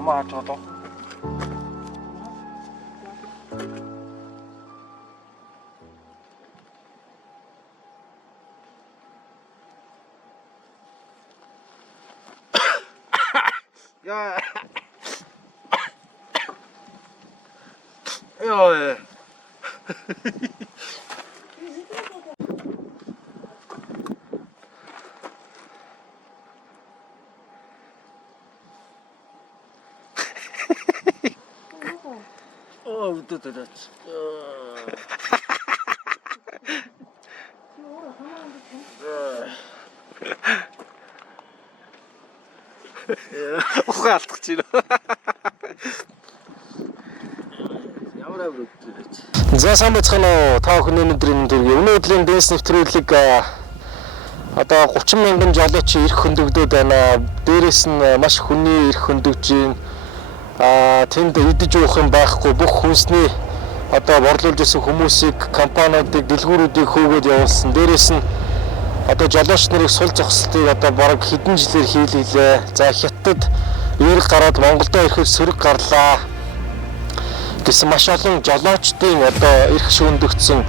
Ama 저도 야. 야. 웃더더더. Ухаалдах чинь. Ямар авир өгдөж. За сайн байцгаана уу та бүхэн өнөөдрийн төргийн өнөө өдрийн дэс нэвтрүүлэг одоо 30 мянган жолооч ирэх хөндөгдөд байна. Дээрээс нь маш хүний ирэх хөндөгж байна. Тэнд идэж уух юм байхгүй бүх хүнсний одоо борлуулж исэн хүмүүсийг компаниудыг дэлгүүрүүдийг хөөгөөд явуулсан. Дээрээс нь одоо жолооч нарыг сул зогсолтыг одоо бараг хэдэн жилээр хийлээ. За хятад эерэг гараад Монголдо ирэхэд сөрөг гарлаа гэсэн маш олон жолоочдын одоо эрх шүүндөгдсөн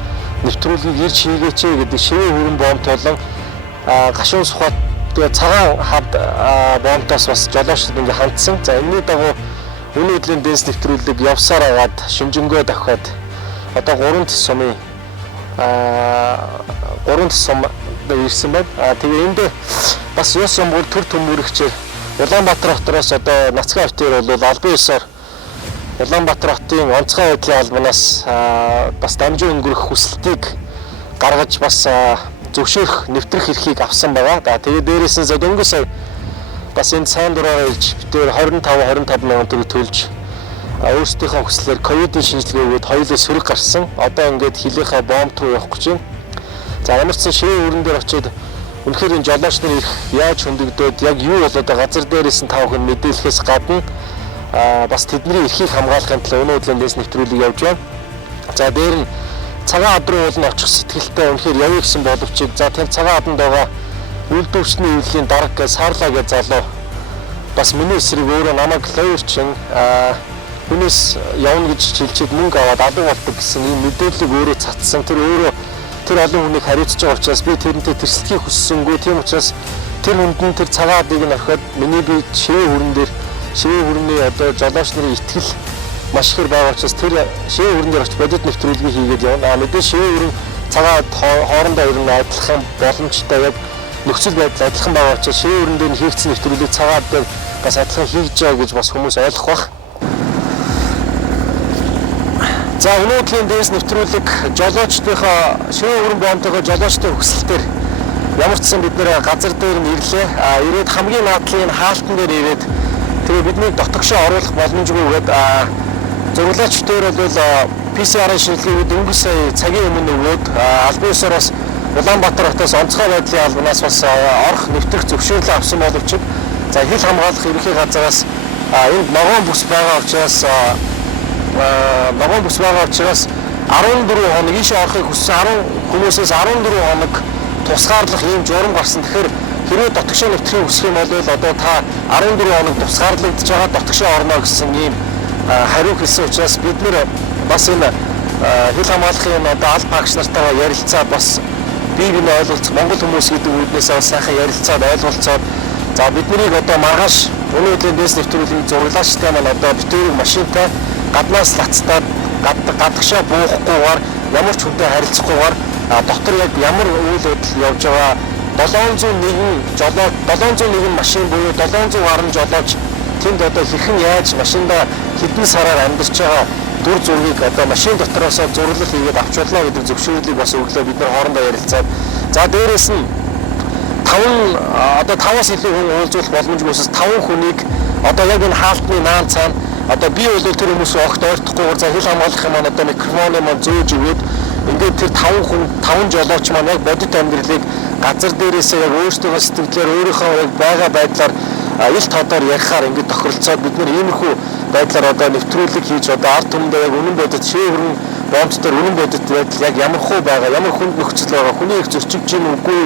нэвтрүүлгийг ирж хийгээч гэдэг шивээ хүрэн боомт болон гашуун сухад цагаан хад боомтоос бас жолоочдод ингээ хандсан. За энэний дагуу өнөө өдрийн дэс нэвтрүүлэг явсаар агаад шүнжэнгөө давхад одоо 3 сумын 3 сум ирсэн байна. Тэгээ энд бас ёс юмбар төр төмөрөгчээр Улаанбаатар хотроос одоо Нацгийн хавтар бол албан ёсоор Улаанбаатар хотын онцгой байдлын албанаас бас дамжин өнгөрөх хүсэлтийг гаргаж бас зөвшөөрөх нэвтрэх эрхийг авсан байгаа. Тэгээ дээрээс нь дөнгөж сая бас энэ сайн дураараа ирж битээр 25 мянган төгрөг төлж өөрсдийнхөө хүслээр ковидын шинжилгээ өгөөд хоёулаа сөрөг гарсан. Одоо ингээд хилийнхаа боомт руу явах гэж байна. За ямар ч шивээ өрөн дээр очиод үнэхээр энэ жолооч нар ирэх яаж хөндөгдөөд яг юу болоод газар дээрээс нь та бүхэн мэдээлэхээс гадна бас тэдний эрхийг хамгаалахын тулд өнөө өдрийн дэс нэвтрүүлэг явж байна. За дээр нь цагаан ад руу уулын очих сэтгэлтэй үнэхээр явъя гэсэн боловч за тэр цагаан аданд байгаа үйлдвэрчний үйллийн дарга гэж саарлаа гэж залуу бас миний эсрэг өөрөө намайг лоерчин хүнээс явна гэж хэлчихэд мөнгө аваад алуу болдог гэсэн ийм мэдээллийг өөрөө цацсан. Тэр өөрөө тэр олон хүнийг хариуцж байгаа учраас би тэрнтэй тэрсэлхийг хүссэнгүй. Тийм учраас тэр хүнд нь тэр цагаан адыг нь орхиод миний би шивээ хүрний одоо жолооч нарын итгэл маш ихээр байгаа учраас тэр шивээ хүрэн дээр очиж бодит нэвтрүүлгийг хийгээд явна. Мэдээж шивээ хүрэн цагаан хоорондоо ер нь адилхан боломжтой яг нөхцөл байдал адилхан байгаа учраас шивээ хүрэн дээр хийгдсэн нэвтрүүлгийг цагаан адыг бас адилхан хийж байгаа гэж бас хүмүүс ойлгох бах. За өнөөдрийн дэс нэвтрүүлэг жолоочдынхоо шивээ хүрэн боомтойгоо жолоочтой хүсэлтээр ямар ч сан бид нэр газар дээр нь ирлээ. Ирээд хамгийн наадлын хаалтан дээр ирээд тэгээ бидний дотогшоо оруулах боломжгүй гээд зурглаачдаар бол PCR-ын шинжилгээнд өнгөрсөн сая цагийн өмнө өгөөд албан ёсоор бас Улаанбаатар хотоос онцгой байдлын албанаас бас орох нэвтрэх зөвшөөрлөө авсан боловч за хил хамгаалах ерөнхий газраас энд ногоон бүс байгаа учраас 14 хоног ийш орохыг хүссэн 10 хүмүүсээс 14 хоног тусгаарлах ийм журам гарсан. Тэгэхээр хэрвээ дотогшоо нэвтрэх хүсэх юм бол одоо та 14 хоног тусгаарлагдж байгаа дотогшоо орно гэсэн ийм хариу хэлсэн учраас бид нэр бас энэ хил хамгаалахын одоо аль багш нартайгаа ярилцаад бас бие биенээ ойлголцох монгол хүмүүс гэдэг үүднээс бас сайхан ярилцаад ойлголцоод за биднийг одоо маргааш өнөөдрийн дэс нэвтрүүлгийн зурглаачтай маань одоо битүүрийн машинтай гаднаас лацтаад гадагшаа буухгүйгээр ямар ч хүнтэй харилцахгүйгээр дотор яг ямар үйл явдал явж байгаа 701 машин буюу 700 гаруй жолооч тэнд одоо хэрхэн яаж машиндаа хэдэн сараар амьдарч байгаа дүр зургийг одоо машин дотроос зурлал хийгээд авч болно гэдэг зөвшөөрлийг бас өглөө бид нар хоорондоо ярилцаад за дээрээс нь 5-аас илүү хүн уулзуулах боломжгүйсээс 5 хүнийг одоо яг энэ хаалтны наан цаана одоо би бол тэр хүмүүсээ огт ойртохгүйгээр за хил хамгаалах юм одоо микрофоны маань зөөж өгөөд ингээд тэр 5 жолооч маань яг бодит амьдралыг газар дээрээсээ яг өөрсдөө сэтгэлээр өөрийнхөө яг байгаа байдлаар ил тодоор ярихаар ингээд тохиролцоод бид нэр иймэрхүү байдлаар одоо нэвтрүүлэг хийж одоо ард түмэндээ яг үнэн бодит шивээ хүрэн боомтдоор үнэн бодит байдал яг ямар хөө байгаа ямар хүнд нөхцөл байгаа хүний их зөрчилж юм үгүй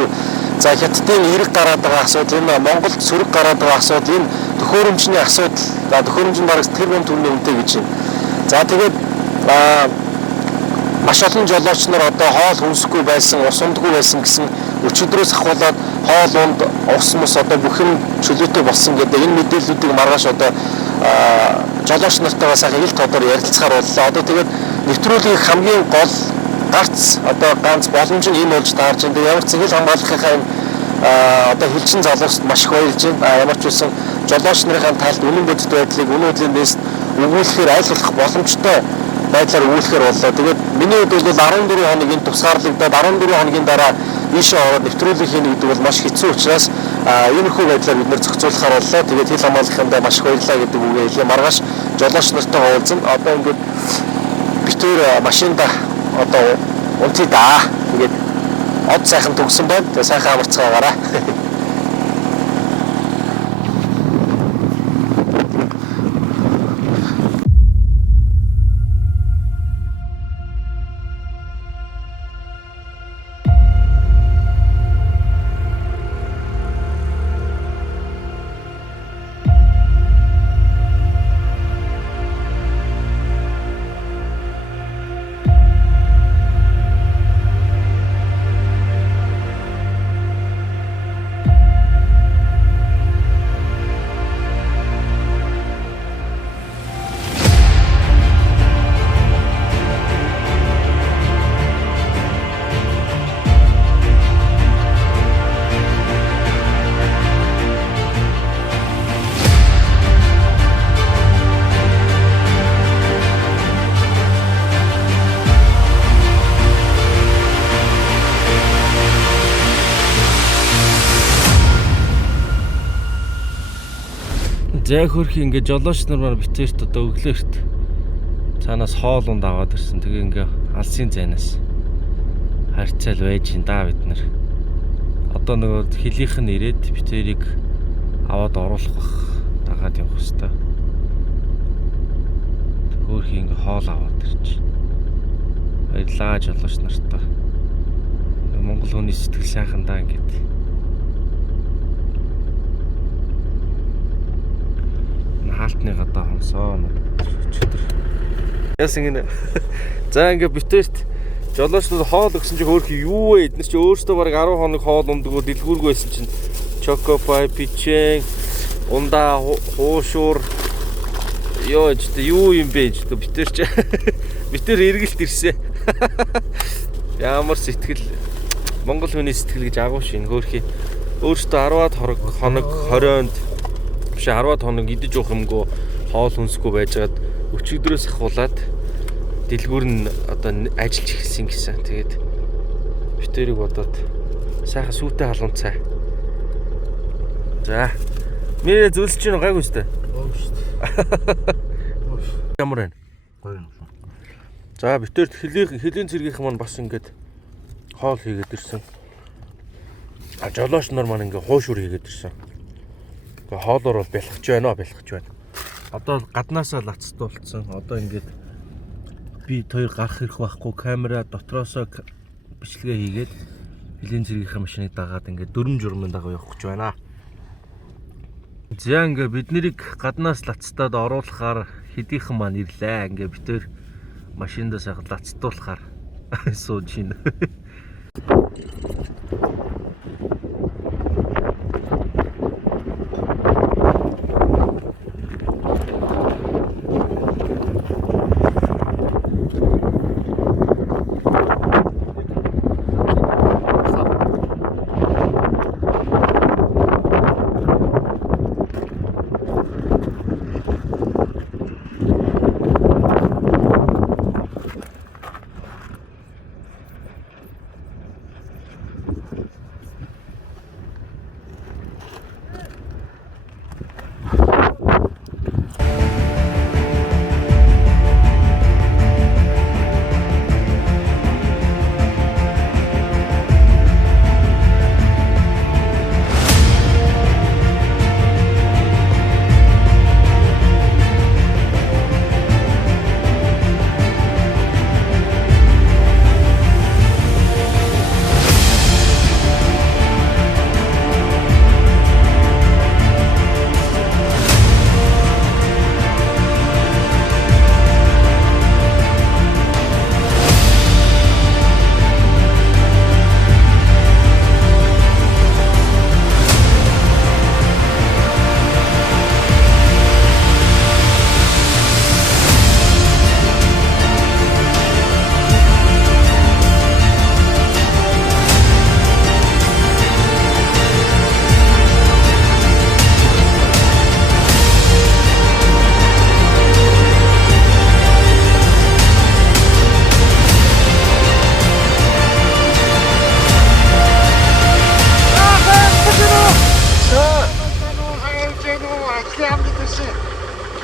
за хятадын эрэг гараад байгаа асуудал энэ Монголд сөрөг гараад байгаа асуудал энэ төхөөрөмжний асуудал за төхөөрөмжийн дараагч тэр юм төрний үнэтэй гэж байна. За тэгээд маш олон жолооч нар одоо хоол хүнсгүй байсан, ус ундгүй байсан гэсэн өчигдрөөс ахуулаад хоол унд ус мус одоо бүх юм чөлөөтэй болсон гэдэг энэ мэдээллүүдийг маргааш одоо жолооч нартайгаа сайхан ил тодор ярилцахаар боллоо. Одоо тэгээд нэвтрүүлгийн хамгийн гол гарц одоо ганц боломж нь энэ болж таарч байна. Тэгээд ямар ч хил хамгаалахынхаа энэ одоо хилчин залууст маш их баярлж байна. Ямар ч үсэн жолооч нарын талд үнэн бодит байдлыг өнөөдрийн дэс өгүүлэхээр айлгуулах боломжтой байдлаар өгүүлэхээр боллоо. Тэгээд миний хувьд бол 14 хоногийн тусгаарлагдаад 14 хоногийн дараа ийшээ ороод нэвтрүүлэг хийнэ гэдэг бол маш хэцүү учраас иймэрхүү байдлаар бид нэр зохицуулахаар боллоо. Тэгээд хил хамгаалахындаа маш их баярлалаа гэдэг үгээ хэлье. Маргааш жолооч нартайгаа уулзсан. Одоо ингээд битүүр машинда одоо унтъя да. Тэгээд од сайхан төгсөн байна. Тэгээд сайхан амарцгаагаараа. За хөрх ингээ жолооч нар маань битээрт одоо өглөөрт цаанаас хоол унд аваад ирсэн. Тэгээ ингээ алсын зайнаас харьцаал байж ин да бид нар. Одоо нөгөө хилийнх нь ирээд битээрийг аваад оруулах дагаад явах хэвээр. хөөрхий ингээ хоол аваад ирж. Баярлаа жолооч нартаа. Монгол хүний сэтгэл сайхан даа ингээд. Хаалтны гадаа хонсоо өчтөр. Яс ингэ. За ингээ битэрт жолоочнууд хоол өгсөн чи хөөрхий юу вэ? Эднэр чи өөрсдөө бараг 10 хоног хоол ундаггүй дэлгүүргүй байсан чинь choco pie, печень, ундаа, хуушуур ёо ч юу юм бэ ч битэр чи битэр эргэлт ирсэн. Ямар сэтгэл Монгол хүний сэтгэл гэж агуу шин хөөрхий өөртөө 10-аад хоног 20-онд биш 10-аад хоног идэж уух юмгүй хоол хүнсгүй байжгаад өчигдрөөс ахуулаад дэлгүүр нь одоо ажиллаж эхэлсэн гэсэн. Тэгээд битэрийг бодоод сайхан сүйтэй халуун цай. За мэрэ зөвлөж чинь гайгүй өстэй. Оо шүү дээ. Ямар байна? Гоё юм. За битэрт хөлийн цэргийнх маань бас ингээд хоол хийгээд ирсэн. А жолооч нар маань ингээ хуушур хийгээд ирсэн. Ингээ хоолоор бол бэлхэж байна. Одоо гаднаасаа лацтуулсан. Одоо ингээд би хоёр гарах ирэх байхгүй камера дотроосоо бичлэгээ хийгээд хөлийн цэргийнхээ машиныг дагаад ингээ дөрөм журмын дагав явах гэж байна. За ингээ бид нарыг гаднаас лацтаад оруулахаар хэдийнхэн маань ирлээ. Ингээ битэр машиндаа сайхан лацтуулахаар сууж байна.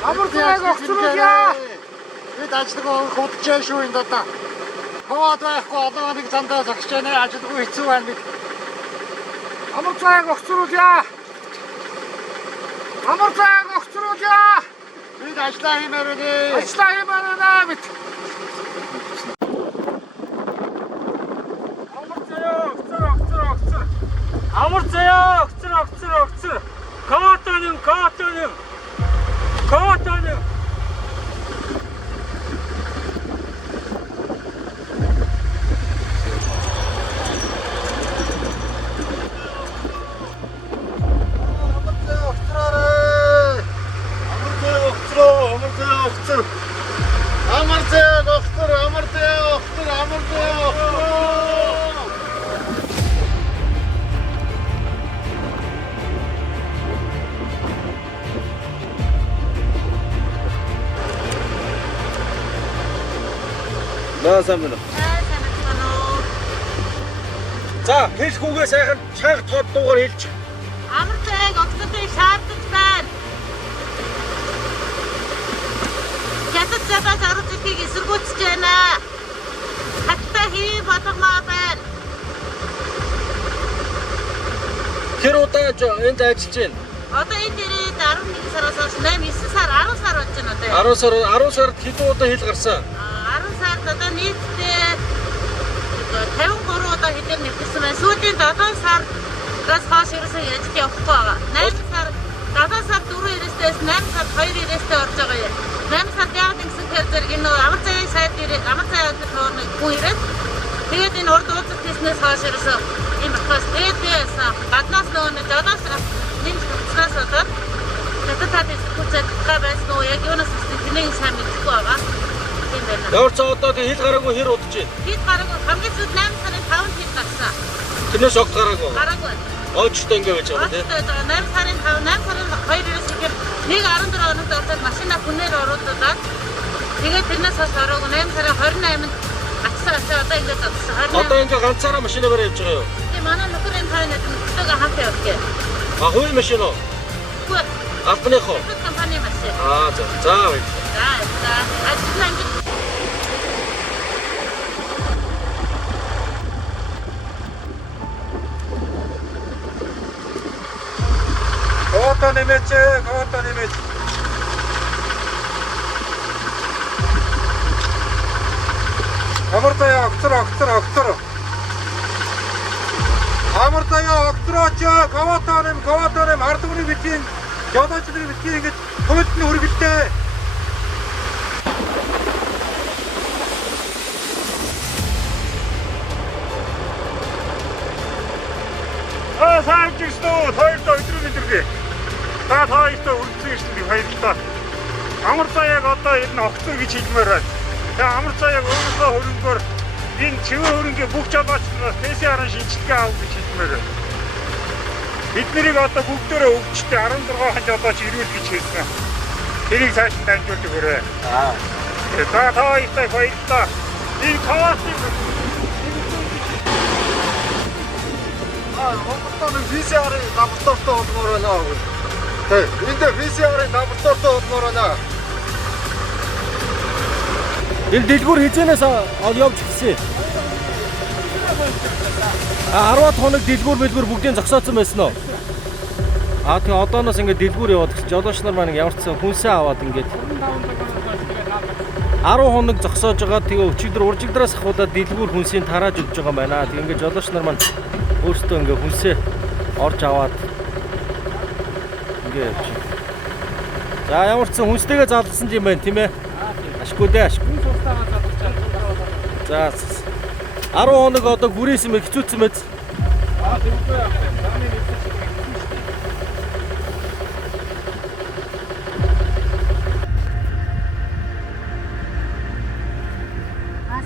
Амар цайг огцруулъя. Бид ажлыг худалдаж шүү энэ дата. Хаваад байхгүй одоо нэг цандаа зогсож байна. Ажилгүй хэцүү байна бид. Амар цайг огцруулъя. Амар цайг огцруулъя. Бид ажиллаа хиймээр байна. Ажиллаа хиймээр байна бид. Амар заяа огцор. Каатоним. Сайн байна. За, хэлхүүгээ сайхан чанга тод дуугаар хэлж. Амар цайг огцтой шаардаж байна. Хятад задаас арга зүйгийг эсэргүүцэж байна. Хаттай хий болгомоо байна. Тэр удаа энд ажиллаж байна. Одоо энэ дээрээ 11 сараас хойш 8, 9 сар, 10 сар болж байна одоо. 10 сард хэдэн удаа хил гарсан? 10 сард одоо нийтдээ 53 удаа хилээр нэвтэрсэн байна. Сүүлийн 7 сараас хойш ерөөсөө яжд явахгүй байгаа. 8 сар 7 сар 4 ирээсээс 8 сар 2 ирээстэй орж байгаа юм. 8 сар яагаад гэсэн хэрэг энэ амар заяа сайд ирээд амар заяа нэг хүн ирээд тэгээд энэ урд уулзалт хийснээс хойш ерөөсөө ийм болохоос тэгээд гаднаас нөгөө жолоос нэмж буцнаас болоод татад хүчтэй байсан уу яг юунаас тэнийг сайн мэдэхгүй байгаа. Тийм байна. Ямар ч одоо хил гараагүй хэр удаж байна? Хил гараагүй хамгийн сүүлд 8 сарын 5-нд хил гарсан. Тэрнээс огт гараагүй. Гараагүй. Ойчтой ингэ байж байгаа тийм. 8 сарын 5, 8 сарын 2-оос ихээр нэг 14 хоногт ороод машина хүнээр оруулаад тэгээд тэрнээс хойш ороогүй 8 сарын 28-нд атсан одоо ингэж атсан. Одоо ингэ ганцаараа машинаар явж байгаа юу? Тийм манай нөхөрийн тайнад нөхдөг хамт явдаг. А хувийн машин уу? Үгүй. Албаныхоо. Компани машин. За. За. Ажил ингэ Кого-то нэмэж. Амар заяа огцор. Амар заяа огцрооч кого-то нэм хардгууны битгий жолоочдын битгий ингэж хөлд нь хүргэлтэй. Сайн жигснөө хоёрдоо өдрөө. Та хоёрдоо үлдсэн шүү баярлалаа. Амар заяаг одоо энэ огцор гэж хэлмээр байна. Тэгээ амар заяаг өөрийнхөө хөрөнгөөр энэ чивээ хөрөнгө бүх жолоочдоос ТС-ийн шинжилгээ авах гэж хэлмээр байна. Бид нарыг одоо бүгдөө өвчтэй 16 жолооч ирүүл гэж хэлсэн. Тэрийг цааш нь дамжуулдаг өрөө. За та хоёртай баярлалаа. Энэ кавасыг Монголын VCR-ын лабораторитой болмоор байна. Тэг. Энд VCR-ын лабораторитой болмоор байна. Энэ дэлгүүр хизэнээс явж гисэн. 10 хоног дэлгүүр бүгдийн зогсооцсон байсан уу? Тэгээ одооноос ингээд дэлгүүр яваад жолооч нар маань ямар ч хүнсээ аваад ингээд 10 хоног зогсоож байгаа. Тэгээ өчигдөр уржигдраас ахуулаад дэлгүүр хүнсийг тарааж өгч байгаа юм байна. Тэгээ ингээд жолооч нар маань өөртөө ингээ хүнсээ орж аваад ингээ явж. За ямар ч хүнстэйгээ залсан юм байна тийм ээ. Ашгүй дээ ашгүй. За 10 хоног одоо гүрээсэн мэ хэцүүцсэн мэт. тэгвэл яах вэ? Таны нэгтгэж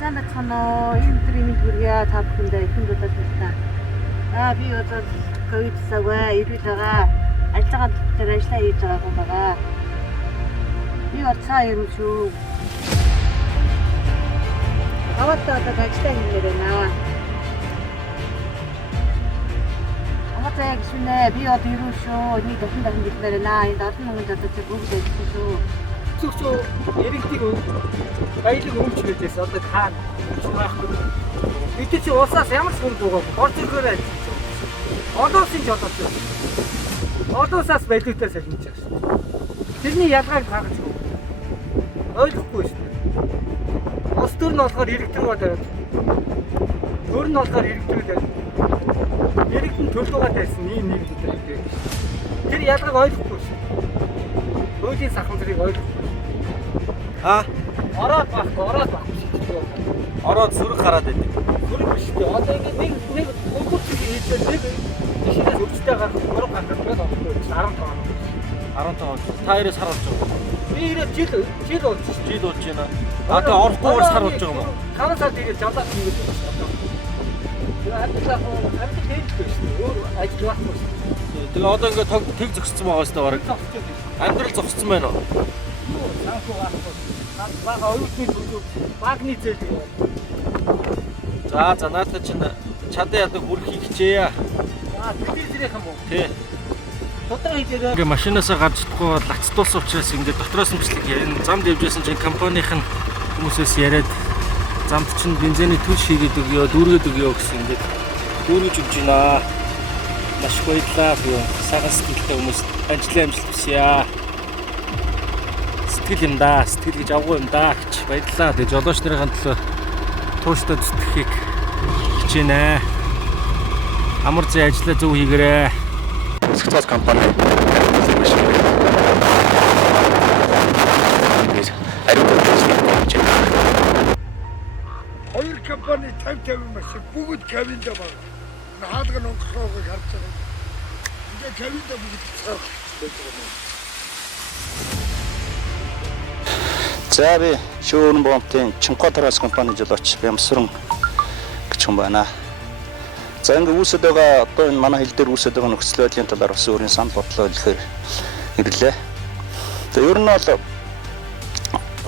сайн бацхан энэ тренинг хүргээ та бүхэндээ ихэнд удаа хэлсэн. Би одоо ковид цагаа ирээд байгаа. Ажиллагаа дээр ажиллаа хийж байгаа хүн байгаа. Би орцоо юм шүү. Аваад одоо ажиллаа хиймээр байна. Аваад яг шинэ би одоо ирүү шүү. Нэг дахин хэлмээр байна. Энд олон хүмүүс одоо чи бүгд ажилласан шүү. Зөвхөн эрэгтэй баялаг өмч гэдээс одоо хаа байхгүй. Бид чи уусаас ямар ч хүн дуугаа орж ирэхээр ажилласан. Одоосын жолооч. Одоосаас байлигтай салмиж байгаа шүү. Тэрний ялгааг гаргаж өгөө. Ойлгохгүй шүү. Ус төр нь болохоор эрэгтэй болоод. Төр нь болохоор эрэгтэй болоод. Эрэгтэн төлөвлөгөө тавьсан ийм нэг гэдэг. Тэр ялгааг ойлгохгүй шүү. Хуулийн сахам зэрэг ойлгохгүй. Ороод байхгүй. Ороод сүрэг гараад байдаг. Сүрэг биш үү? Одоо ингэ нэг конкурс хийхдээ нэг жишээ өрчтэй гарах 3 гарах гэдэг байна. 15. Та хоёроос сар болж байгаа. Би ирээд жил болж шүү. Жил болж байна. Тэгээ орохгүй сар болж байгаа юм уу? 5 сар тэгээд жолооч юм гэдэг байна. Тэгээ амьд хэлдэг шүү. Өөр ажил байхгүй шүү. Тэгээ одоо ингээ тэг зогссон байгаа шүү дээ баг. Амьдрал зогссон байна уу? Санхүү байхгүй. Бага оюутны төлөв багны зээл. За наадах чинь чадаа ядаг бүрхий хичээе. Бидний зэрэг юм уу? Тий. Дотор хийдээ. Ингээ машинасаа гарч чадахгүй лацтуулсан учраас ингээ дотроос нь бичлэг ярина. Замд явж байсан чинь компанийн хүмүүсээс яриад замд чинь бензиний түл шийгээд өгөө, дүүргээд өгөө гэсэн ингээ дүүргэж өгч байна. Маш баярлалаа. Сайхан сэтгэлтэй хүмүүст ажлын амжилт хүсье. сэтгэл юм да. Сэтгэл гэж авгүй юм да гэж баярлалаа. Тэгээ жолооч нарын төлөө тууштай зүтгэхийг хичээнэ. Амар зай ажиллаа зөв хийгээрэй. Цэцгээс компани Хоёр компани 50 машин бүгд кабинд байгаа. Хаалга өнгөрөхөөр харж байгаа. Ингээ кабинд бүгд цаах. За би шүүрэн бомтын Чинхотроос компани жолооч Бямсран гэж хүн байна. За ингээ үүсэт байгаа одоо энэ манай хил дээр үүсэт байгаа нөхцөл байдлын талаар бас өөрийн санал бодлоо хэлэхээр ирлээ. Тэгээ ер нь бол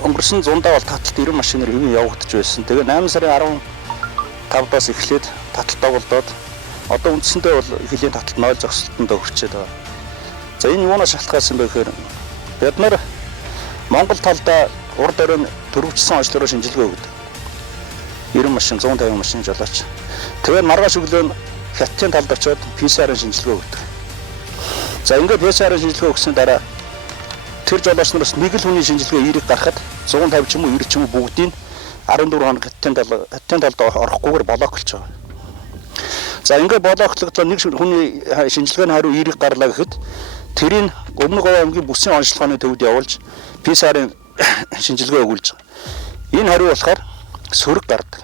өнгөрсөн зундаа бол таталт 90 машинаар хэвэн явагдаж байсан. Тэгээ 8 сарын 15-аас эхлээд таталт тоглолдоод одоо үндсэндээ бол хилийн таталт 0 зогсолтонд өрчээд байгаа. За энэ юунаас шалтгаалсан бэ гэхээр бид нар Монгол талдаа урд оройн төрөвчсөн ажлаараа шинжилгээ өгдөг. 90 машин, 150 машин жолооч. Тэгээд маргааш өглөө Хятадын талд очиод PCR-ын шинжилгээ өгдөг. За ингээд PCR-ын шинжилгээ өгсөн дараа тэр жолоочноос нэг л хүний шинжилгээ эерэг гарахад 150 ч юм уу 90 ч юм уу бүгдийг 14 хоног Хятадын талд орохгүйгээр блоклж байгаа. За ингээд блоклогдлоо нэг хүний шинжилгээний хариу эерэг гарлаа гэхэд тэрийг Өмнөд Говь аймгийн бүсийн онцлогооны төвд явуулж PCR-ын шинжилгээ өгүүлж байгаа. Энэ хариу болохоор сөрөг гардаг.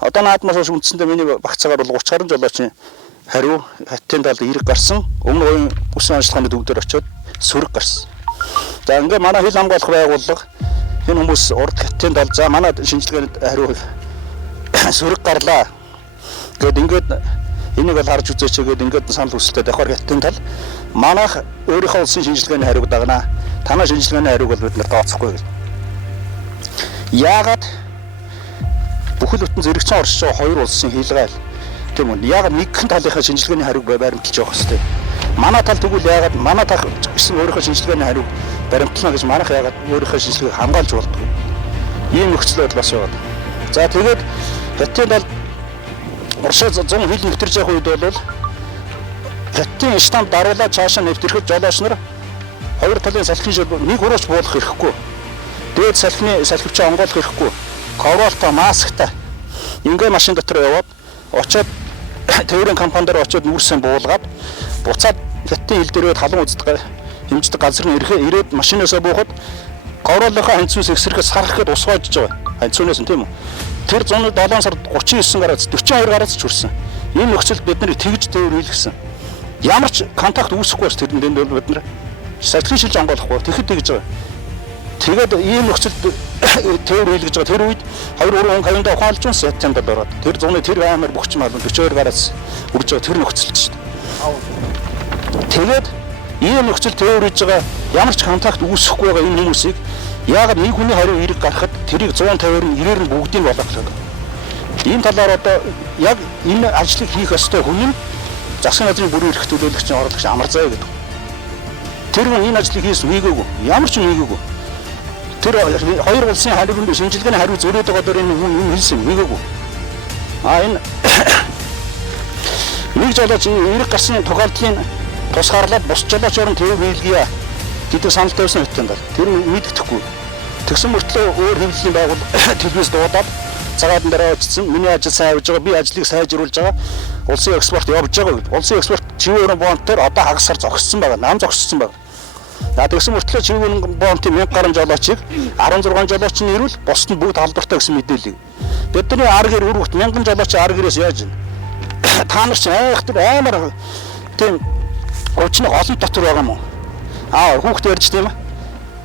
Одоо наадмаас хойш үндсэндээ миний багцаагаар бол 30 гаруй жолоочийн хариу Хятадын талд эерэг гарсан. Өмнөд Говийн бүсийн онцлогооны төвдөр очиод сөрөг гарсан. За ингээ манай хил хамгаалах байгууллага энэ хүмүүс урд Хятадын талд за манай шинжилгээнд хариу сөрөг гарлаа. Гэт ингээд энийг бол харж үзээч гээд ингээд санал хүсэлтэд давхар Хятадын тал манайх өөрийнхөө улсын шинжилгээний хариуг дагнаа. Танай шинжилгээний хариуг бол бид нар тооцохгүй гэл. Яагаад бүхэл бүтэн зэрэгцэн оршиж байгаа хоёр улсын хийлгаал тийм үү? Яагаад нэгэн талынхаа шинжилгээний хариуг баримталж явах хэрэгтэй? Манай тал тэгвэл яагаад манай тал гэсэн өөрийнхөө шинжилгээний хариуг баримтлана гэж манайх яагаад өөрийнхөө шинжилгээг хамгаалж болдгоо? Ийм нөхцөл байдал бас яваад. За тэгээд Хятадын тал Оршоо 100 хил нэвтэрж явах үед бол Хятадын штамп даруулаад цаашаа нэвтрэхэд жолооч нар хоёр талын салхины шил нэг урууч буулгах хэрэггүй. Дээд салхивчаа онгойлох хэрэггүй. Ковролтой, масктай ингээ машин дотор яваад очоод тээврийн компани дээр очоод нүүрсэн буулгаад буцаад Хятадын хил дээрээ халуун үздэг хэмждэг газар нь ирээд машинаасаа буухад ковролынхаа ханцуус эксэрхээс сархахад ус гоожж байгаа. Ханцуунаас нь тийм үү? Тэр 107 сард 39 гараас 42 гараас ч хүрсэн. Энэ нөхцөлд бид нарыг тэгж тээвэр хийлгэсэн. Ямар ч контакт үүсэхгүй бас тэрэн дээр бид нар салхины шилж онгойлохгүй тэгэхэд тэгж байгаа. Тэгээд ийм нөхцөлд тээвэр хийлгэж байгаа. Тэр үед 2-3 он кавинд ухаалж унс Хятадд ороод тэр зуны тэр аймаар бөхч мал 42 гараас үрж байгаа тэр нөхцөлд шүү дээ. Тэгээд ийм нөхцөл тээвэр хийж байгаа ямар ч контакт үүсэхгүй байгаа энэ хүмүүсийг яагаад нэг хүний хариу эерэг гарахад тэрийг 150-аар нь 90-ээр нь бүгдийг болгочихлоо. Энэ талаар одоо яг энэ ажлыг хийх ёстой хүн нь засгийн газрын бүрэн эрх төлөөлөгчийн орлогч Амар Зай гэдэг. Тэр хүн энэ ажлыг хийсэн хийгээгүй. Ямар ч юм хийгээгүй. Тэр хоёр улсын хариунд шинжилгээний хариу зөрөөд байгаа дээр энэ хүн хэлсэн хийгээгүй. Энэ нэг жолооч эерэг гарсны тохиолдлын тусгаарлаад бус жолоочоор нь тээвэр хийлгийе гэдэг санал тавьсан хэвтэн даа. Тэр мэддэхгүй. Тэгсэн мөртлөө өөр хэвлэлийн байгууллага телевиз дуудаад цагаатан дараа очсон. Миний ажил сайн явж байгаа. Би ажлыг сайжруулж байгаа. Улсын экспорт явж байгаа гэдэг. Улсын экспорт Чивүүрэн бонтоор одоо хагасаар зогссон байгаа. Нам зогссон байгаа. За тэгсэн мөртлөө Чивүүрэн бонтын 1000 гаруй жолоочийг 16 жолооч нь ирвэл бусд нь бүгд халдвартай гэсэн мэдээлэл. Бидний ар гэр өргөт 1000 жолооч ар гэрээс яаж ийн? Та нар ч айхтар аймаар тийм уучны олон дотор байгаа юм уу? Хүүхд ярьж тийм ээ.